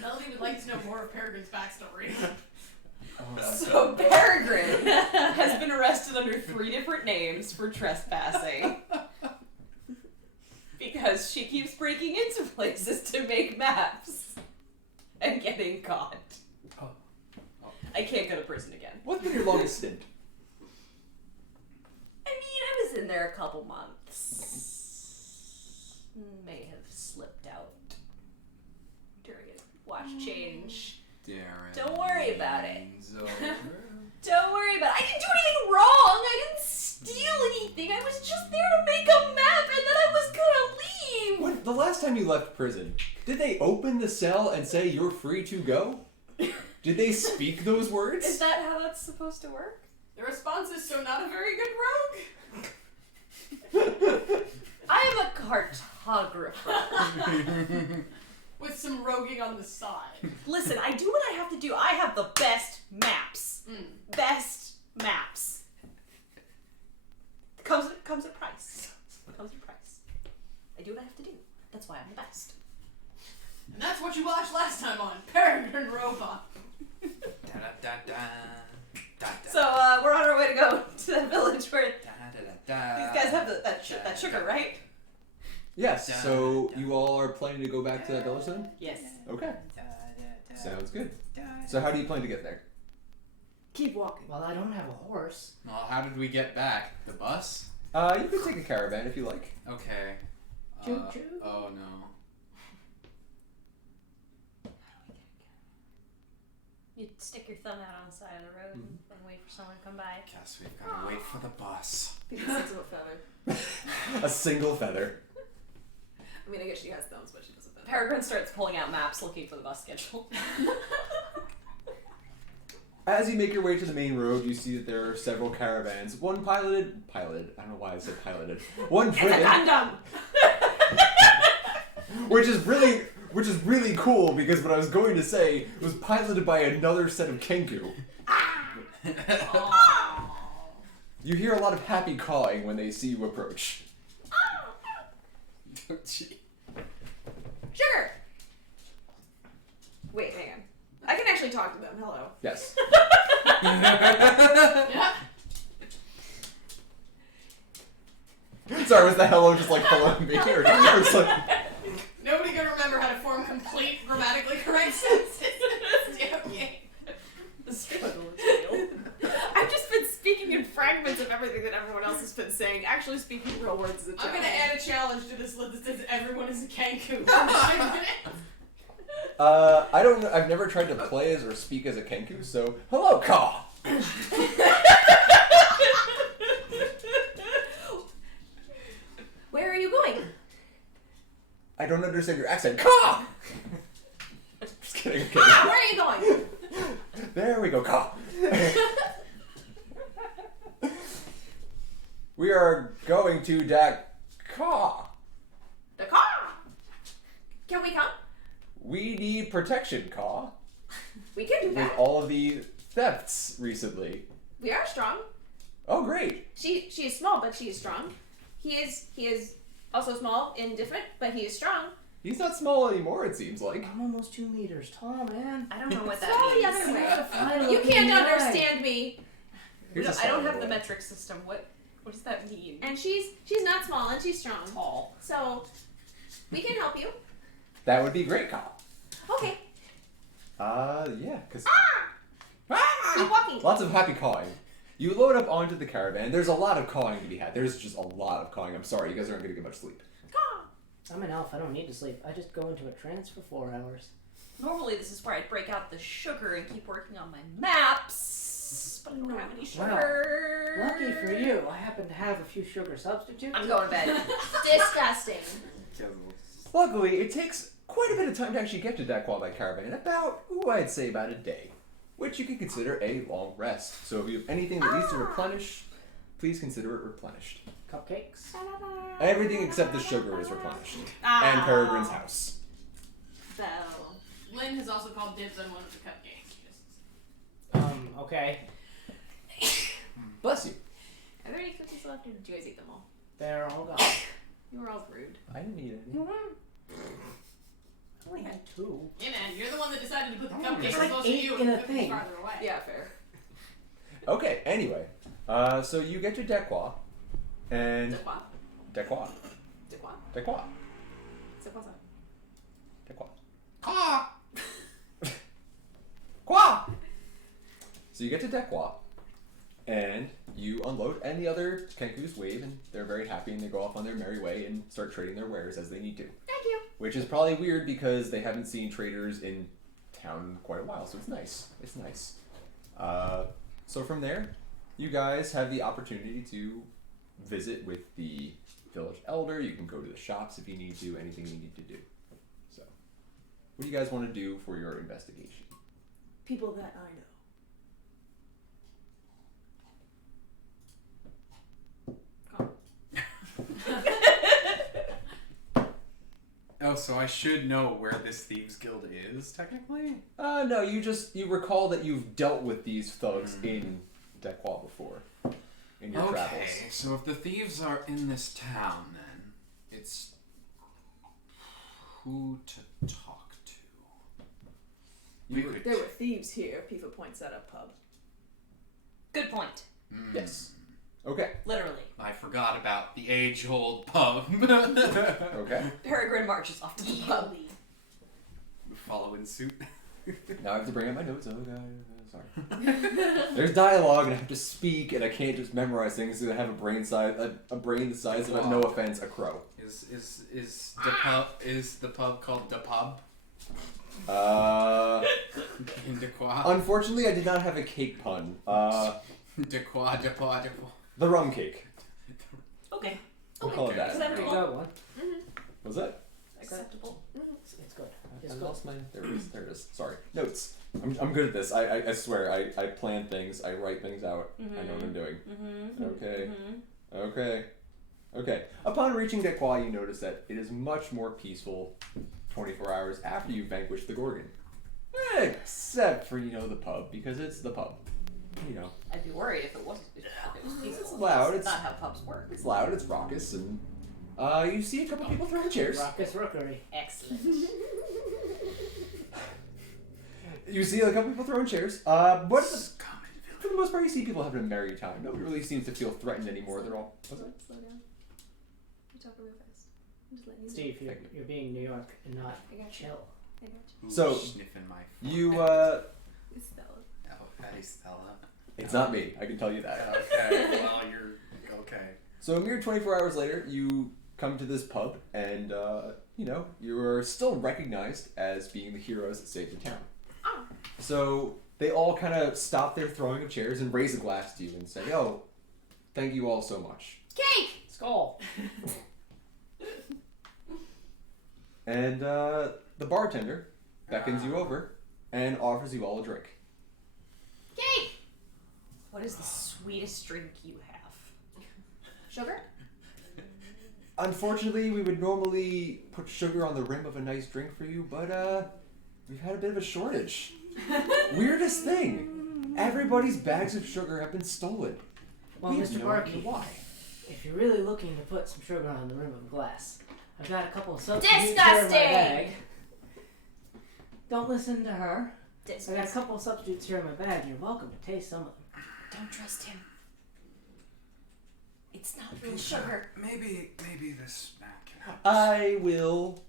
Melody would like to know more of Peregrine's backstory. So Peregrine has been arrested under 3 different names for trespassing. Because she keeps breaking into places to make maps. and getting caught. Oh. I can't go to prison again. What's been your longest stint? I mean, I was in there a couple months. May have slipped out during a watch change. Darren. Don't worry about it. Over. Don't worry about it. I didn't do anything wrong. I didn't steal anything. I was just there to make a map, and then I was gonna leave. When, the last time you left prison, did they open the cell and say you're free to go? Did they speak those words? Is that how that's supposed to work? The response is so not a very good rogue. I am a cartographer. With some roguing on the side. Listen, I do what I have to do. I have the best maps. Best maps. Comes at a price. Comes at a price. I do what I have to do. That's why I'm the best. And that's what you watched last time on Peregrine Robot. So we're on our way to go to that village where these guys have that sugar, right? Yes, so you all are planning to go back to that village then? Yes. Okay, sounds good. So how do you plan to get there? Keep walking. Well, I don't have a horse. Well, how did we get back? The bus? You could take a caravan if you like. Okay. Choo-choo. Oh no. You stick your thumb out on the side of the road and wait for someone to come by. Guess we've got to wait for the bus. Because it's a feather. A single feather. I mean, I guess she has thumbs, but she doesn't feather. Peregrine starts pulling out maps looking for the bus schedule. As you make your way to the main road, you see that there are several caravans. One piloted, I don't know why I said piloted. One driven, Gundam! which is really cool because what I was going to say was piloted by another set of Kenku. You hear a lot of happy cawing when they see you approach. Sugar! Wait, hang on. I can actually talk to them. Hello. Yes. Yeah. Sorry, was the hello just like hello me? Or just like... Nobody can remember how to form complete grammatically correct sentences in this damn game. The struggle is real. I've just been speaking in fragments of everything that everyone else has been saying. Actually speaking real words is a I'm challenge. gonna add a challenge to this list that says everyone is a Kenku. I've never tried to play as or speak as a Kenku, so hello, Ka. Where are you going? I don't understand your accent. Ka. Just kidding. I'm kidding. Ah, where are you going? There we go, Ka. We are going to Dakar. The car. Can we come? We need protection, Ka. We can do With that. all of the thefts recently. We are strong. Oh, great. She is small, but she is strong. He is also small and different, but he is strong. He's not small anymore, it seems like. I'm almost 2 meters tall, man. I don't know what Throw that the means. other way. Finally, You can't right. understand me. Here's a I don't solid have the one. metric system. What does that mean? And she's not small and she's strong. Tall. So we can help you. That would be great, Ka. Okay. Yeah, because... Keep walking. Lots of happy cawing. You load up onto the caravan. There's a lot of cawing to be had. There's just a lot of cawing. I'm sorry, you guys aren't going to get much sleep. I'm an elf. I don't need to sleep. I just go into a trance for 4 hours. Normally, this is where I'd break out the sugar and keep working on my maps, but I don't have any Wow. sugar. Lucky for you, I happen to have a few sugar substitutes. I'm going to bed. Disgusting. Luckily, it takes quite a bit of time to actually get to Dakwa by caravan. I'd say about a day. Which you can consider a long rest. So if you have anything that needs to replenish, please consider it replenished. Cupcakes. Everything except the sugar is replenished. Ah. And Peregrine's house. Bell. Lynn has also called dibs on one of the cupcakes. Okay. Bless you. Are there any cookies left or did you guys eat them all? They're all gone. You were all rude. I didn't need any. I only had 2. Yeah, man, you're the one that decided to put the Oh, cupcakes it's as like close to 8 you in and a the cookies thing. farther away. Yeah, fair. Okay, anyway. So you get to Dakwa. And... C'est quoi? Dakwa. C'est quoi? Dakwa. C'est quoi ça? Dakwa. Ah! Qua! So you get to Dekwa, and you unload, and the other Kenkus wave, and they're very happy, and they go off on their merry way and start trading their wares as they need to. Thank you. Which is probably weird because they haven't seen traders in town in quite a while, so it's nice. It's nice. So from there, you guys have the opportunity to visit with the village elder. You can go to the shops if you need to, anything you need to do. So, what do you guys want to do for your investigation? People that I know. Oh, so I should know where this Thieves Guild is, technically? No, you recall that you've dealt with these thugs in Dekwa before, in your travels. Okay, so if the thieves are in this town, then it's who to talk to. There were thieves here. Pifa points at a pub. Good point. Yes. Okay. Literally. I forgot about the age-old pub. Okay. Peregrine marches off to the pub. Following suit. Now I have to bring up my notes. Oh god, sorry. There's dialogue, and I have to speak, and I can't just memorize things. So I have a brain the size of, no offense, a crow. Is the pub called the pub? In Dekwa? Unfortunately, I did not have a cake pun. Dekwa. The rum cake. Okay. We'll call it that. There you Acceptable. go, one. Was that? Acceptable. It's good. It's I good. lost my. There it is. Sorry. Notes. I'm good at this. I swear. I plan things. I write things out. I know what I'm doing. Okay. Okay. Upon reaching Dekwa, you notice that it is much more peaceful 24 hours after you vanquish the Gorgon. Except for, the pub, because it's the pub. I'd be worried if it wasn't. If it was peaceful. It's loud. That's not how pubs work. It's loud, it's raucous, and you see a couple people throwing chairs. Raucous rookery. Excellent. You see a couple people throwing chairs. But for the most part, you see people having a merry time. Nobody really seems to feel threatened anymore. They're all. What's that? Slow down. You're talking real fast. I'm just letting you know. Steve, you're being New York and not I got you. chill. I got you. So, sniffing my You, It's Stella. Oh, hey, Stella. it's not me. I can tell you that. Okay, well, you're okay. So a mere 24 hours later, you come to this pub, and you're still recognized as being the heroes that saved the town. Oh. So they all kind of stop their throwing of chairs and raise a glass to you and say, "Oh, thank you all so much." Cake! Skull. And the bartender beckons you over and offers you all a drink. Cake! What is the sweetest drink you have? Sugar? Unfortunately, we would normally put sugar on the rim of a nice drink for you, but we've had a bit of a shortage. Weirdest thing. Everybody's bags of sugar have been stolen. Well, We have Mr. no Barkey, idea why. if you're really looking to put some sugar on the rim of a glass, I've got a couple of substitutes here in Disgusting! my bag. Don't listen to her. I got a Disgusting. couple of substitutes here in my bag, and you're welcome to taste some of them. Don't trust him. It's not real sugar. Maybe this back can help. I will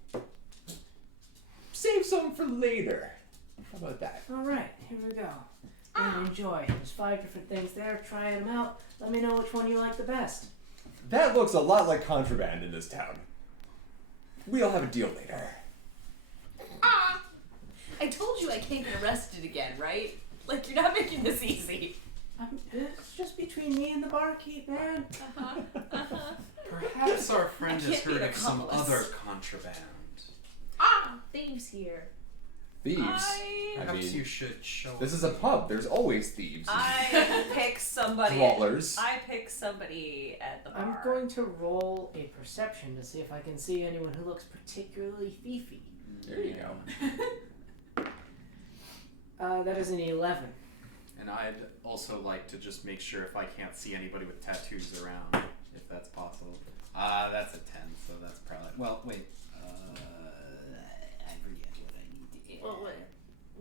save some for later. How about that? All right, here we go. And enjoy. There's 5 different things there. Try them out. Let me know which one you like the best. That looks a lot like contraband in this town. We'll have a deal later. Ah! I told you I can't get arrested again, right? Like, you're not making this easy. It's just between me and the barkeep, man. Perhaps our friend I has can't be heard an of some accomplice. other contraband. Thieves here. Thieves. I Perhaps mean, you should show this is a pub. There's always thieves. pick somebody. Brawlers. I pick somebody at the bar. I'm going to roll a perception to see if I can see anyone who looks particularly thiefy. There you go. That is an 11. And I'd also like to just make sure if I can't see anybody with tattoos around, if that's possible. That's a 10, so that's probably... Well, wait. I forget what I need to get. Well,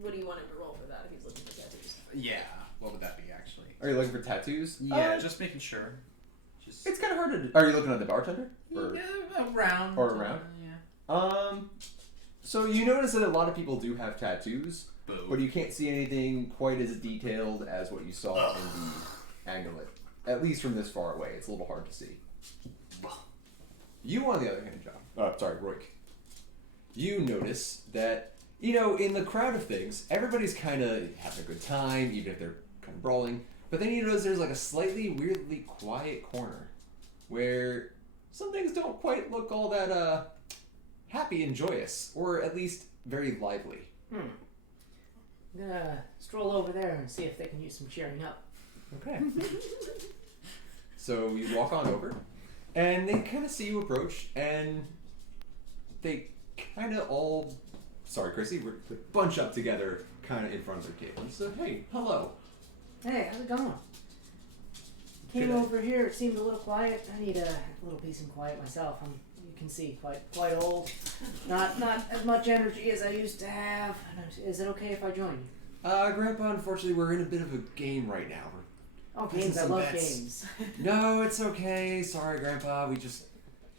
what do you want him to roll for that if he's looking for tattoos? Yeah, what would that be, actually? Are you looking for tattoos? Yeah, just making sure. Just It's kind of hard to. Are you looking at the bartender? Or, around. or around? Yeah. So you notice that a lot of people do have tattoos. Boo. but you can't see anything quite as detailed as what you saw in the amulet. At least from this far away, it's a little hard to see. You, on the other hand, Roik, you notice that, in the crowd of things, everybody's kind of having a good time, even if they're kind of brawling. But then you notice there's like a slightly weirdly quiet corner where some things don't quite look all that happy and joyous, or at least very lively. I'm gonna stroll over there and see if they can use some cheering up. Okay. So you walk on over, and they kind of see you approach, and they kind of all, sorry Chrissy, we're bunch up together kind of in front of their table. So, hey, hello. Hey, how's it going? Came Good. over here. It seemed a little quiet. I need a little peace and quiet myself. You can see, quite old. Not as much energy as I used to have. Is it okay if I join you? Grandpa, unfortunately, we're in a bit of a game right now. Oh, Placing games! I some love bets. games. No, it's okay. Sorry, Grandpa.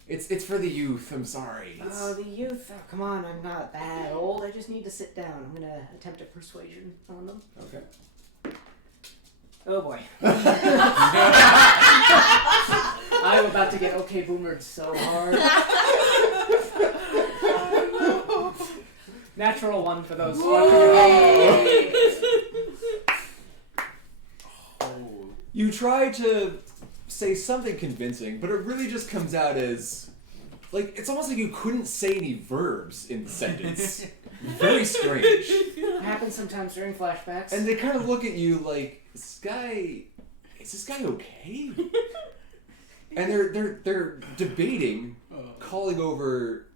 It's for the youth. I'm sorry. Oh, the youth. Oh, come on, I'm not that old. I just need to sit down. I'm gonna attempt a persuasion on them. Okay. Oh boy. I'm about to get okay boomered so hard. Natural one for those. You try to say something convincing, but it really just comes out as, like, it's almost like you couldn't say any verbs in the sentence. Very strange. It happens sometimes during flashbacks. And they kind of look at you like, is this guy okay? And they're debating calling over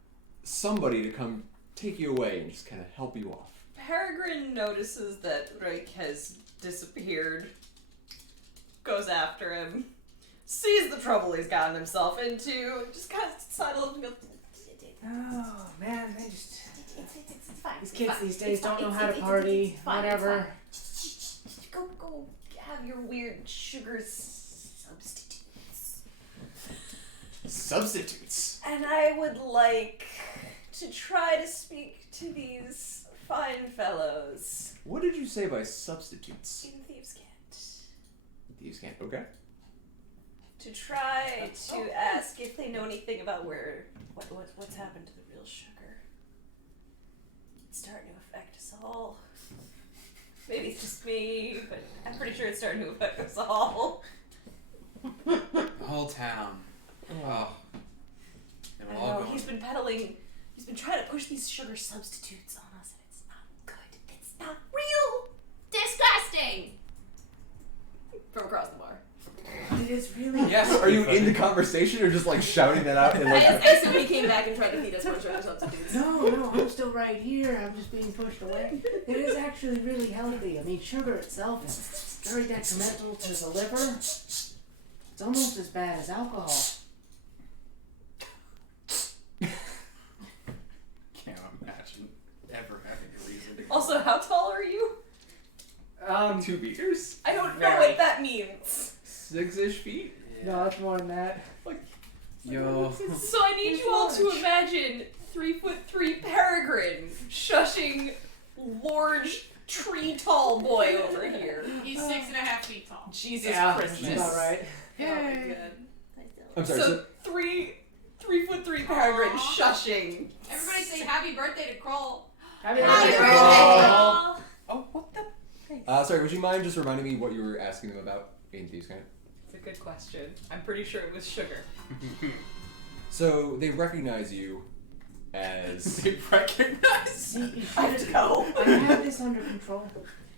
somebody to come take you away and just kind of help you off. Peregrine notices that Rake has disappeared, goes after him, sees the trouble he's gotten himself into, just kind of sidles and goes, Oh man, they just It's fine. these kids these days It's don't fine. know how to It's party. fine. Whatever. Go have your weird sugar substitutes. Substitutes? And I would like to try to speak to these fine fellows. What did you say by substitutes? In Thieves' Cant. Thieves can't. Okay. To try to ask if they know anything about what's happened to the real sugar. It's starting to affect us all. Maybe it's just me, but I'm pretty sure it's starting to affect us all. The whole town. Oh. They were I all know, going. he's been trying to push these sugar substitutes on us, and it's not good. It's not real! Disgusting! From across the bar. It is really. Yes. Are you in the conversation or just like shouting that out? And like, I assume he came back and tried to feed us more sugar substitutes. No, I'm still right here. I'm just being pushed away. It is actually really healthy. I mean, sugar itself is very detrimental to the liver. It's almost as bad as alcohol. Can't imagine ever having a reason. Also, how tall are you? 2 meters? I don't know Very. what that means. 6-ish feet? No, it's more than that. Yo. So I need you all to imagine 3'3" Peregrine shushing large tree tall boy over here. He's 6.5 feet tall. Jesus Yeah, Christmas. that's about right. Oh my god. I'm sorry. So 3'3" Peregrine Aw. shushing. Everybody say happy birthday to Kroll. Happy Happy birthday. birthday, Kroll. Kroll. Oh, what the? Sorry, would you mind just reminding me what you were asking them about in Thieves' Cant? It's a good question. I'm pretty sure it was sugar. So they recognize you as. They recognize. See, you I should know. I had this under control.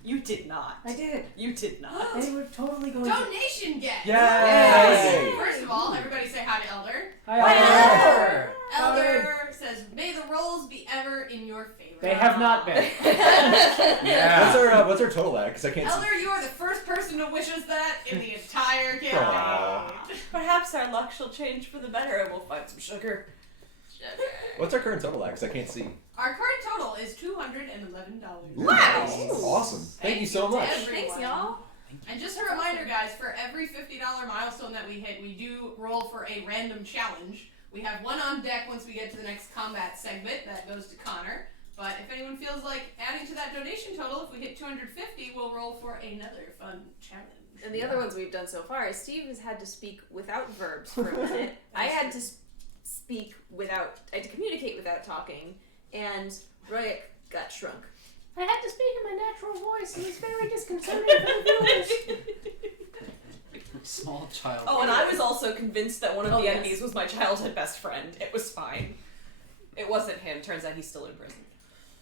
You did not. I did. You did not. They were totally going to. Donation get. Yay! First of all, everybody say hi to Elder. Hi, Elder says, "May the rolls be ever in your favor." They have not been. Yeah. What's our total at? Because I can't. Elder, you are the first person to wish us that in the entire campaign. Aw. Perhaps our luck shall change for the better and we'll find some sugar. What's our current total at? Because I can't see. Our current total is $211. Wow. Awesome! Thank you so much. Thanks, y'all. And just a reminder, guys, for every $50 milestone that we hit, we do roll for a random challenge. We have one on deck once we get to the next combat segment that goes to Connor. But if anyone feels like adding to that donation total, if we hit 250, we'll roll for another fun challenge. And the other ones we've done so far is Steve has had to speak without verbs for a minute. I had to speak without, I had to communicate without talking, and Royak got shrunk. I had to speak in my natural voice, and it's very disconcerting for the viewers. Small child. Oh, and I was also convinced that one of the yes. enemies was my childhood best friend. It was fine. It wasn't him. Turns out he's still in prison.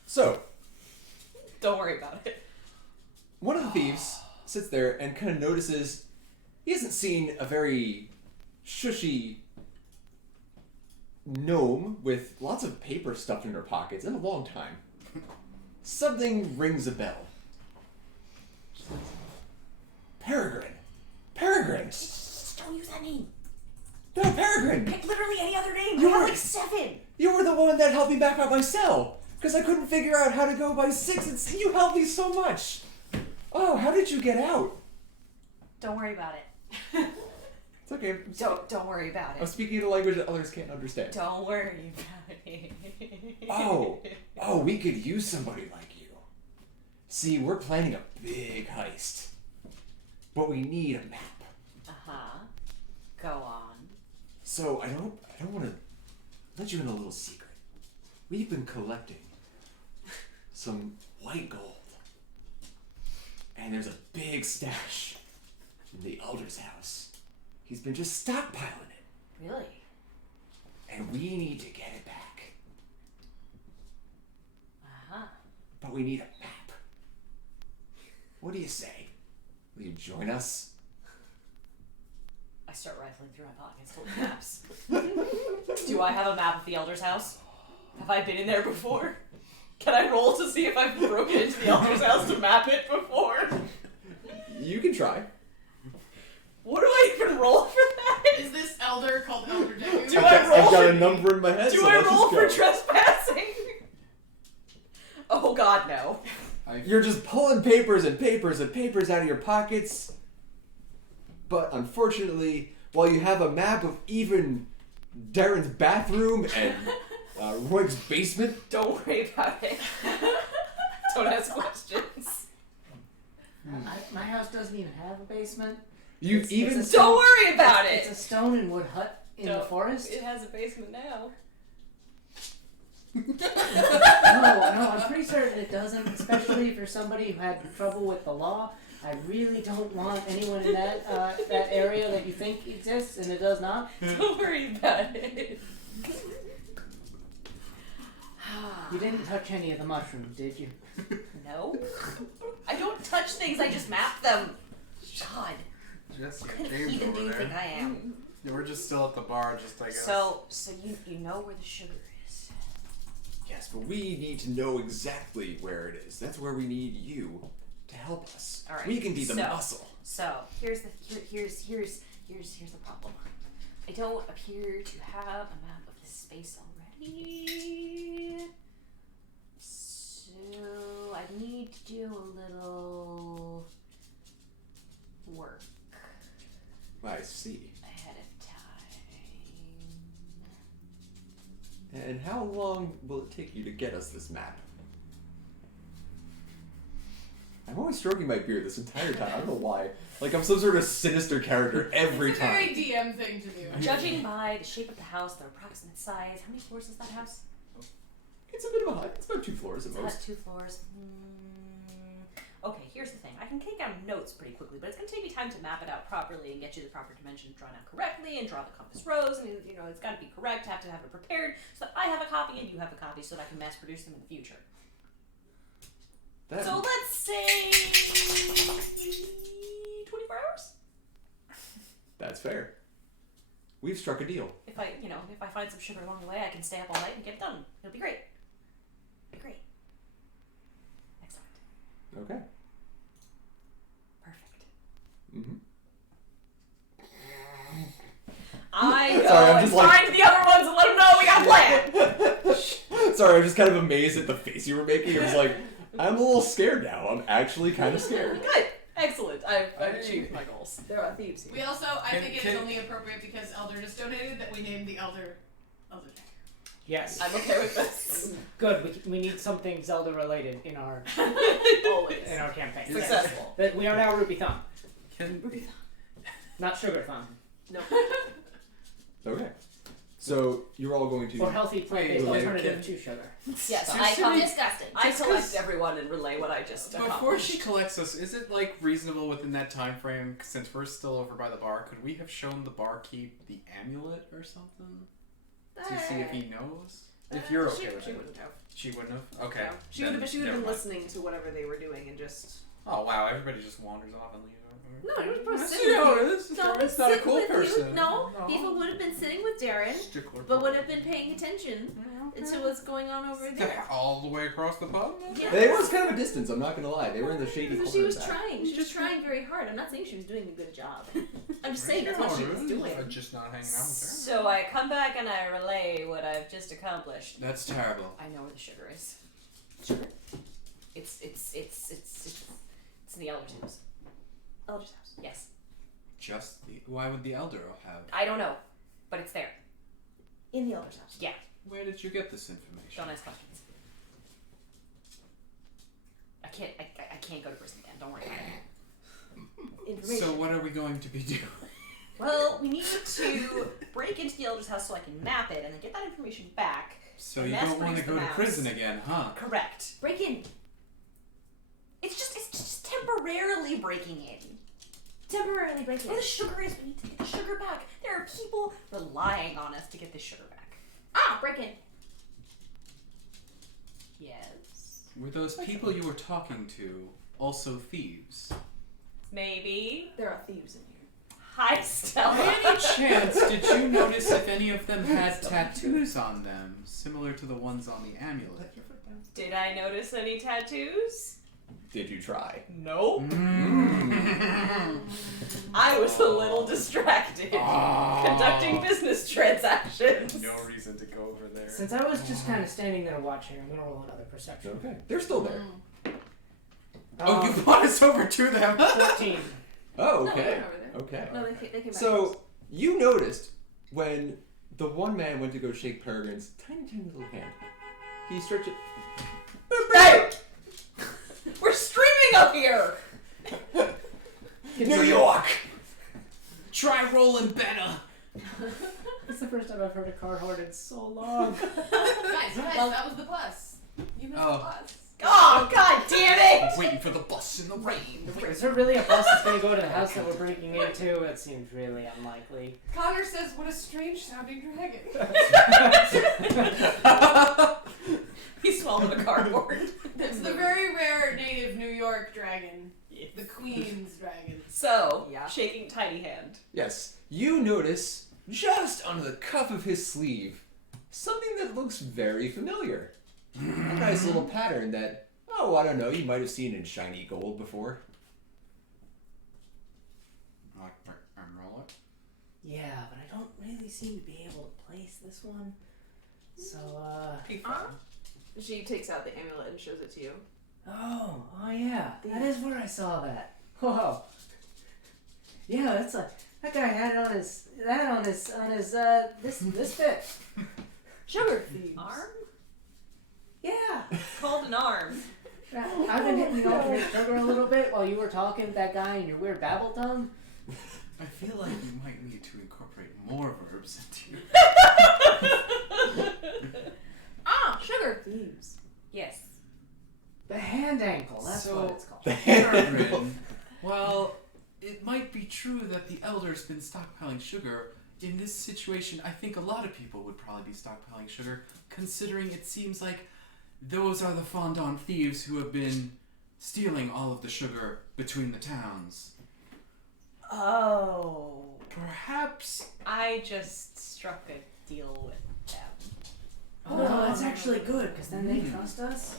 So, Don't worry about it. one of the thieves sits there and kind of notices he hasn't seen a very shushy gnome with lots of paper stuffed in her pockets in a long time. Something rings a bell. Peregrine! Peregrine! Don't use that name. No, Peregrine! Pick literally any other name. You I have were- like 7. You were the one that helped me back out my cell! Because I couldn't figure out how to go by 6 and you helped me so much! Oh, how did you get out? Don't worry about it. It's okay. Don't worry about I'm it. speaking in a language that others can't understand. Don't worry about it. Oh, we could use somebody like you. See, we're planning a big heist. But we need a map. Uh-huh. Go on. So I don't want to let you in a little secret. We've been collecting some white gold. And there's a big stash in the Elder's house. He's been just stockpiling it. Really? And we need to get it back. Uh-huh. But we need a map. What do you say? Will you join us? I start rifling through my pockets full of maps. Do I have a map of the Elder's house? Have I been in there before? Can I roll to see if I've broken into the Elder's house to map it before? You can try. What do I even roll for that? Is this elder called Elder Deku? Do I roll I've got for- a number in my head. Do so I let's roll just for go. trespassing? Oh god, no. You're just pulling papers and papers and papers out of your pockets. But unfortunately, while you have a map of even Darren's bathroom and Royk's basement, Don't worry about it. Don't ask questions. My house doesn't even have a basement. you've It's even a- Don't worry about It's it. a stone and wood hut in the Don't- forest. It has a basement now. No, I'm pretty certain it doesn't, especially for somebody who had trouble with the law. I really don't want anyone in that that area that you think exists and it does not. Don't worry about it. You didn't touch any of the mushrooms, did you? No. I don't touch things, I just map them. God. Jesse, What kind of James heathen over do you there. think I am? Yeah, we're just still at the bar, just I guess. So you know where the sugar is. yes, but we need to know exactly where it is. That's where we need you to help us. All right, We can be the so- muscle. So here's the problem. I don't appear to have a map of this space already. So I need to do a little work I see. ahead of time. And how long will it take you to get us this map? I'm always stroking my beard this entire time. I don't know why. Like I'm some sort of sinister character every It's a time. very DM thing to do. Judging by the shape of the house, the approximate size, how many floors is that house? It's a bit of a hut. It's about 2 floors at It's most. got 2 floors. Okay, here's the thing. I can take down notes pretty quickly, but it's going to take me time to map it out properly and get you the proper dimensions drawn out correctly and draw the compass rose. And, you know, it's got to be correct. I have to have it prepared so that I have a copy and you have a copy so that I can mass produce them in the future. That- So let's say 24 hours? That's fair. We've struck a deal. If I find some sugar along the way, I can stay up all night and get it done. It'll be great. Great. Excellent. Okay. Perfect. Mm-hmm. I go Sorry, I'm and just like- find the other ones and let them know we got a plan. Sorry, I'm just kind of amazed at the face you were making. It was like, I'm a little scared now. I'm actually kind of scared. Good. Excellent. I've achieved my goals. There are thieves here. We also, I Can- think can- it's only appropriate because Elder just donated that we named the Elder Deku. Yes. I'm okay with this. Good. We need something Zelda related in our Always. campaign. Successful. But we are now Rupeethon, Can not Sugarthon. No. Okay. So you're all going to. Or healthy plant-based Wait, alternative can- to sugar. Yes, Just I to come. be- Disgusting. I Just collect 'cause- everyone and relay what I just Before accomplished. she collects us, is it like reasonable within that time frame? Since we're still over by the bar, could we have shown the barkeep the amulet or something to see if he knows? If you're okay with she it, wouldn't have. she wouldn't have. Okay, No. She would then have. She would never have been mind. listening to whatever they were doing and just. Oh wow, everybody just wanders off and leaves. No, it was probably That's sitting how with it you. is. No, It's not a sitting cool with person. You. No, Tifa would have been sitting with Darren, Stickler. but would have been paying attention to what's going on over there. All the way across the pub. Yeah. There was kind of a distance. I'm not gonna lie. They were in the shady corner. So she was of that. trying. She was trying very hard. I'm not saying she was doing a good job. I'm just saying that's what she was doing. Just not hanging out with her. So I come back and I relay what I've just accomplished. That's terrible. I know where the sugar is. Sugar. It's in the elder's house. Elder's house. Yes. Just the. Why would the elder have? I don't know, but it's there. In the elder's house. Yeah. Where did you get this information? Don't ask questions. I can't go to prison again. Don't worry about it. Information. So what are we going to be doing? Well, we need to break into the elder's house so I can map it and then get that information back. So And you that's don't want to brings go the to maps. prison again, huh? Correct. Break in. It's just temporarily breaking in. Temporarily break in. Where the sugar is, we need to get the sugar back. There are people relying on us to get this sugar back. Ah, break in. Yes. Were those people you were talking to also thieves? Maybe. There are thieves in here. Hi, By Stella. any chance, did you notice if any of them had tattoos on them, similar to the ones on the amulet? Did I notice any tattoos? Did you try? No. Mm. I was a little distracted. Conducting business transactions. No reason to go over there. Since I was just kind of standing there watching, I'm gonna roll another perception. Okay. They're still there. Oh, you brought us over to them. 14. Oh, No, okay. they're over there. Okay. No, they came back. So you noticed when the one man went to go shake Peregrine's tiny little hand, he stretched it. Hey! We're streaming up here! New York. Try rolling better. It's the first time I've heard a car horn in so long. Guys, that was the plus. You missed Oh. the plus. Oh, god damn it! Waiting for the bus in the rain. Is there really a bus that's gonna go to the house that we're breaking into? It seems really unlikely. Connor says, "What a strange sounding dragon." He swallowed a cardboard. It's the very rare native New York dragon, the Queen's dragon. So, Yeah. shaking tiny hand. Yes, you notice just under the cuff of his sleeve something that looks very familiar. A nice little pattern that, oh, I don't know, you might have seen in shiny gold before. Roll it. Yeah, but I don't really seem to be able to place this one. So, She takes out the amulet and shows it to you. oh yeah, that is where I saw that. Whoa. Yeah, that's that guy had it on his this fit. Sugar thieves. Arm? Yeah. Called an arm. I've been hitting the alternate sugar a little bit while you were talking to that guy in your weird babble tongue. I feel like you might need to incorporate more verbs into Ah, sugar thieves. Yes. The hand ankle, that's So- what it's called. Peregrine. Well, it might be true that the elder's been stockpiling sugar. In this situation, I think a lot of people would probably be stockpiling sugar, considering it seems like those are the fondant thieves who have been stealing all of the sugar between the towns. Oh. Perhaps. I just struck a deal with them. Oh no, that's actually good, because then they trust us.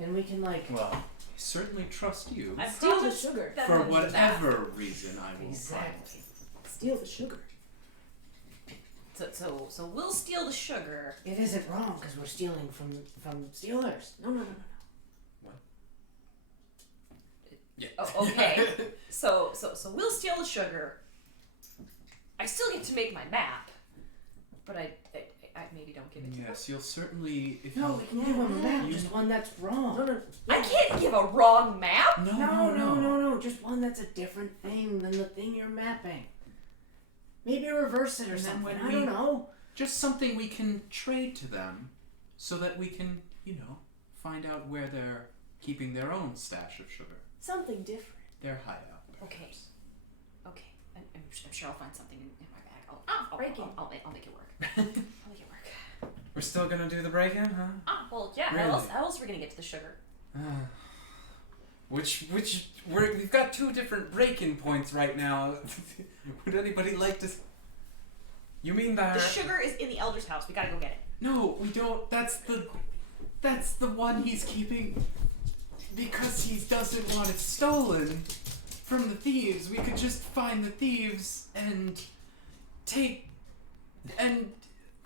And we can Well, I certainly trust you. I Steal the promised sugar. them For the map. whatever reason, I will Exactly. Steal the sugar. So we'll steal the sugar. It isn't wrong because we're stealing from stealers. No. Yeah. Oh, okay. So we'll steal the sugar. I still get to make my map, but I I maybe don't give it to them. Yes, you'll certainly. If No, you... we can give him a map, just one that's wrong. No. I can't give a wrong map. No, just one that's a different thing than the thing you're mapping. Maybe reverse it or And then something, when I we- don't know. Just something we can trade to them, so that we can, find out where they're keeping their own stash of sugar. Something different. Their hideout. Okay. I'm sure I'll find something in my bag. I'll break in. I'll make it work. I'll make it work. We're still gonna do the break-in, huh? Well, yeah. Really? How else are we gonna get to the sugar? We've got two different break-in points right now. Would anybody like to? You mean The sugar is in the elder's house. We gotta go get it. No, we don't. That's the one he's keeping because he doesn't want it stolen from the thieves. We could just find the thieves and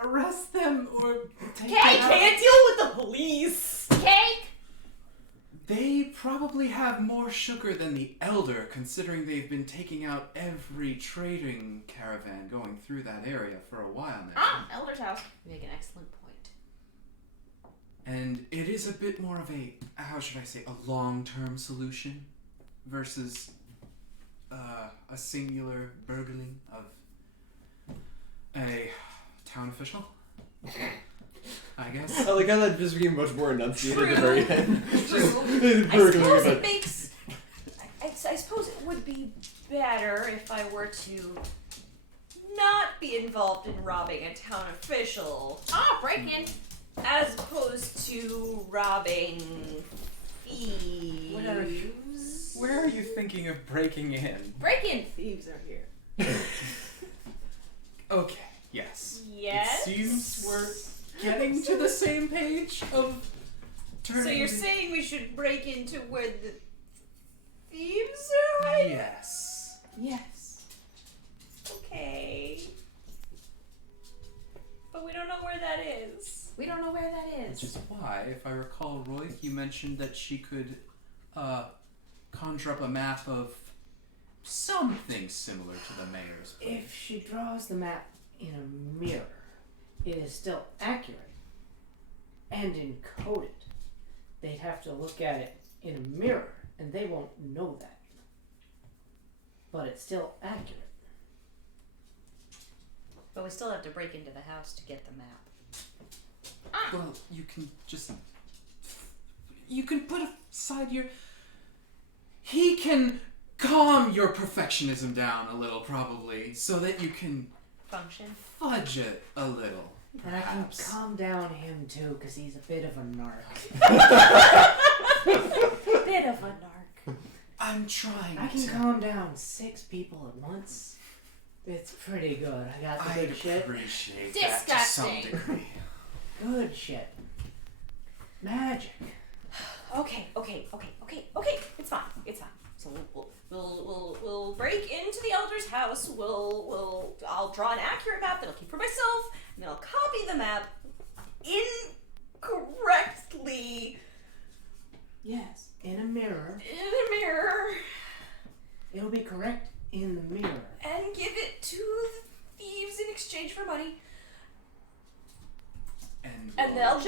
arrest them or take them out. Can't deal with the police. Cake! They probably have more sugar than the Elder, considering they've been taking out every trading caravan going through that area for a while now. Elder's house. You make an excellent point. And it is a bit more of a, how should I say, a long-term solution versus a singular burgling of a town official, I guess. I like how that just became much more enunciated at the very end. True. I suppose it makes. I suppose it would be better if I were to not be involved in robbing a town official, Break in. as opposed to robbing thieves. Where are you thinking of breaking in? Break in. Thieves are here. Okay, yes. Yes. It seems we're getting to the same page of turning. So you're saying we should break into where the thieves are hiding? Yes. Yes. Okay. But we don't know where that is. We don't know where that Which is. is why, if I recall, Roy, you mentioned that she could conjure up a map of something similar to the mayor's place. If she draws the map in a mirror, it is still accurate and encoded. They'd have to look at it in a mirror, and they won't know that. But it's still accurate. But we still have to break into the house to get the map. Well, you can put aside your. He can calm your perfectionism down a little, probably, so that you can Function. fudge it a little. And I can Perhaps. calm down him too, because he's a bit of a narc. Bit of a narc. I'm trying I can to. calm down 6 people at once. It's pretty good. I got the I'd good shit. appreciate that to some Disgusting. degree. Good shit. Magic. Okay. It's fine. So we'll break into the elder's house. I'll draw an accurate map that I'll keep for myself, and then I'll copy the map incorrectly Yes. In a mirror. in a mirror It'll be correct in the mirror. and give it to the thieves in exchange for money. And they'll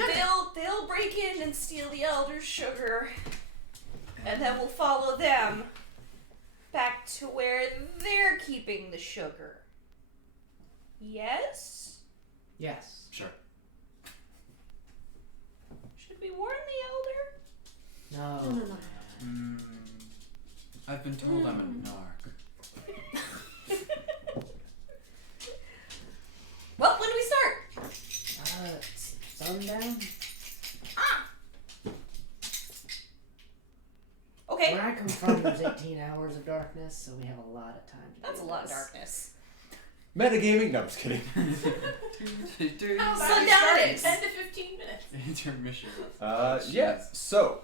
break in and steal the elder's sugar, and then we'll follow them back to where they're keeping the sugar. Yes? Yes. Sure. Should we warn the elder? No. I've been told I'm a narc. Well, when do we start? Sundown? Okay. Where I come from, there's 18 hours of darkness, so we have a lot of time to That's do a lot of this. darkness. Metagaming? No, I'm just kidding. How about Sundown we start it in is. 10 to 15 minutes? Intermission. Yeah, so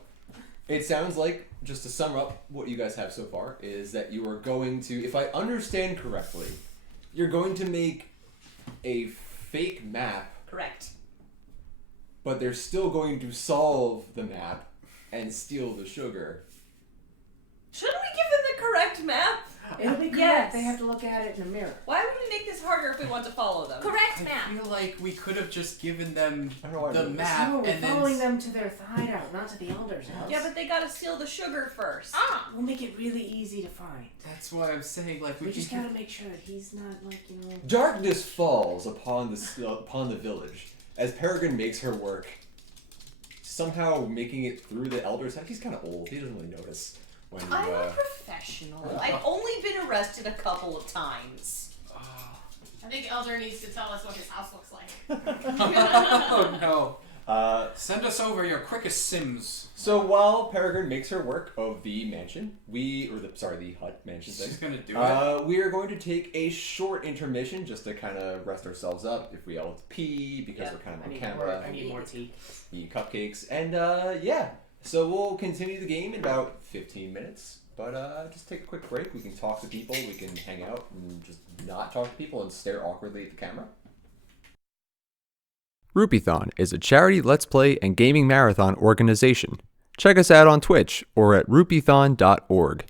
it sounds like, just to sum up what you guys have so far, is that you are going to, if I understand correctly, you're going to make a fake map, Correct. but they're still going to solve the map and steal the sugar. Shouldn't we give them the correct map? It'll be correct. Yes. They have to look at it in a mirror. Why would we make this harder if we want to follow them? Correct I map. feel like we could have just given them I don't know why I the wrote this. map No, we're and following then. them to their hideout, not to the Elder's house. Yeah, but they gotta steal the sugar first. Ah. We'll make it really easy to find. That's why I'm saying, like, We we just can. gotta make sure that he's not like, you know. Darkness falls upon the village as Peregrine makes her work. Somehow making it through the Elder's house. He's kind of old. He doesn't really notice when you. I'm a professional. I've only been arrested a couple of times. Oh. I think Elder needs to tell us what his house looks like. Oh no. Send us over your quickest sims. So while Peregrine makes her work of the mansion, the hut mansion She's thing. gonna do it. We are going to take a short intermission just to kind of rest ourselves up if we all have to pee because Yeah, we're kind of I on need camera. I need more tea. Eat cupcakes, and yeah. So we'll continue the game in about 15 minutes. But just take a quick break. We can talk to people. We can hang out and just not talk to people and stare awkwardly at the camera. Rupeethon is a charity let's play and gaming marathon organization. Check us out on Twitch or at rupeethon.org.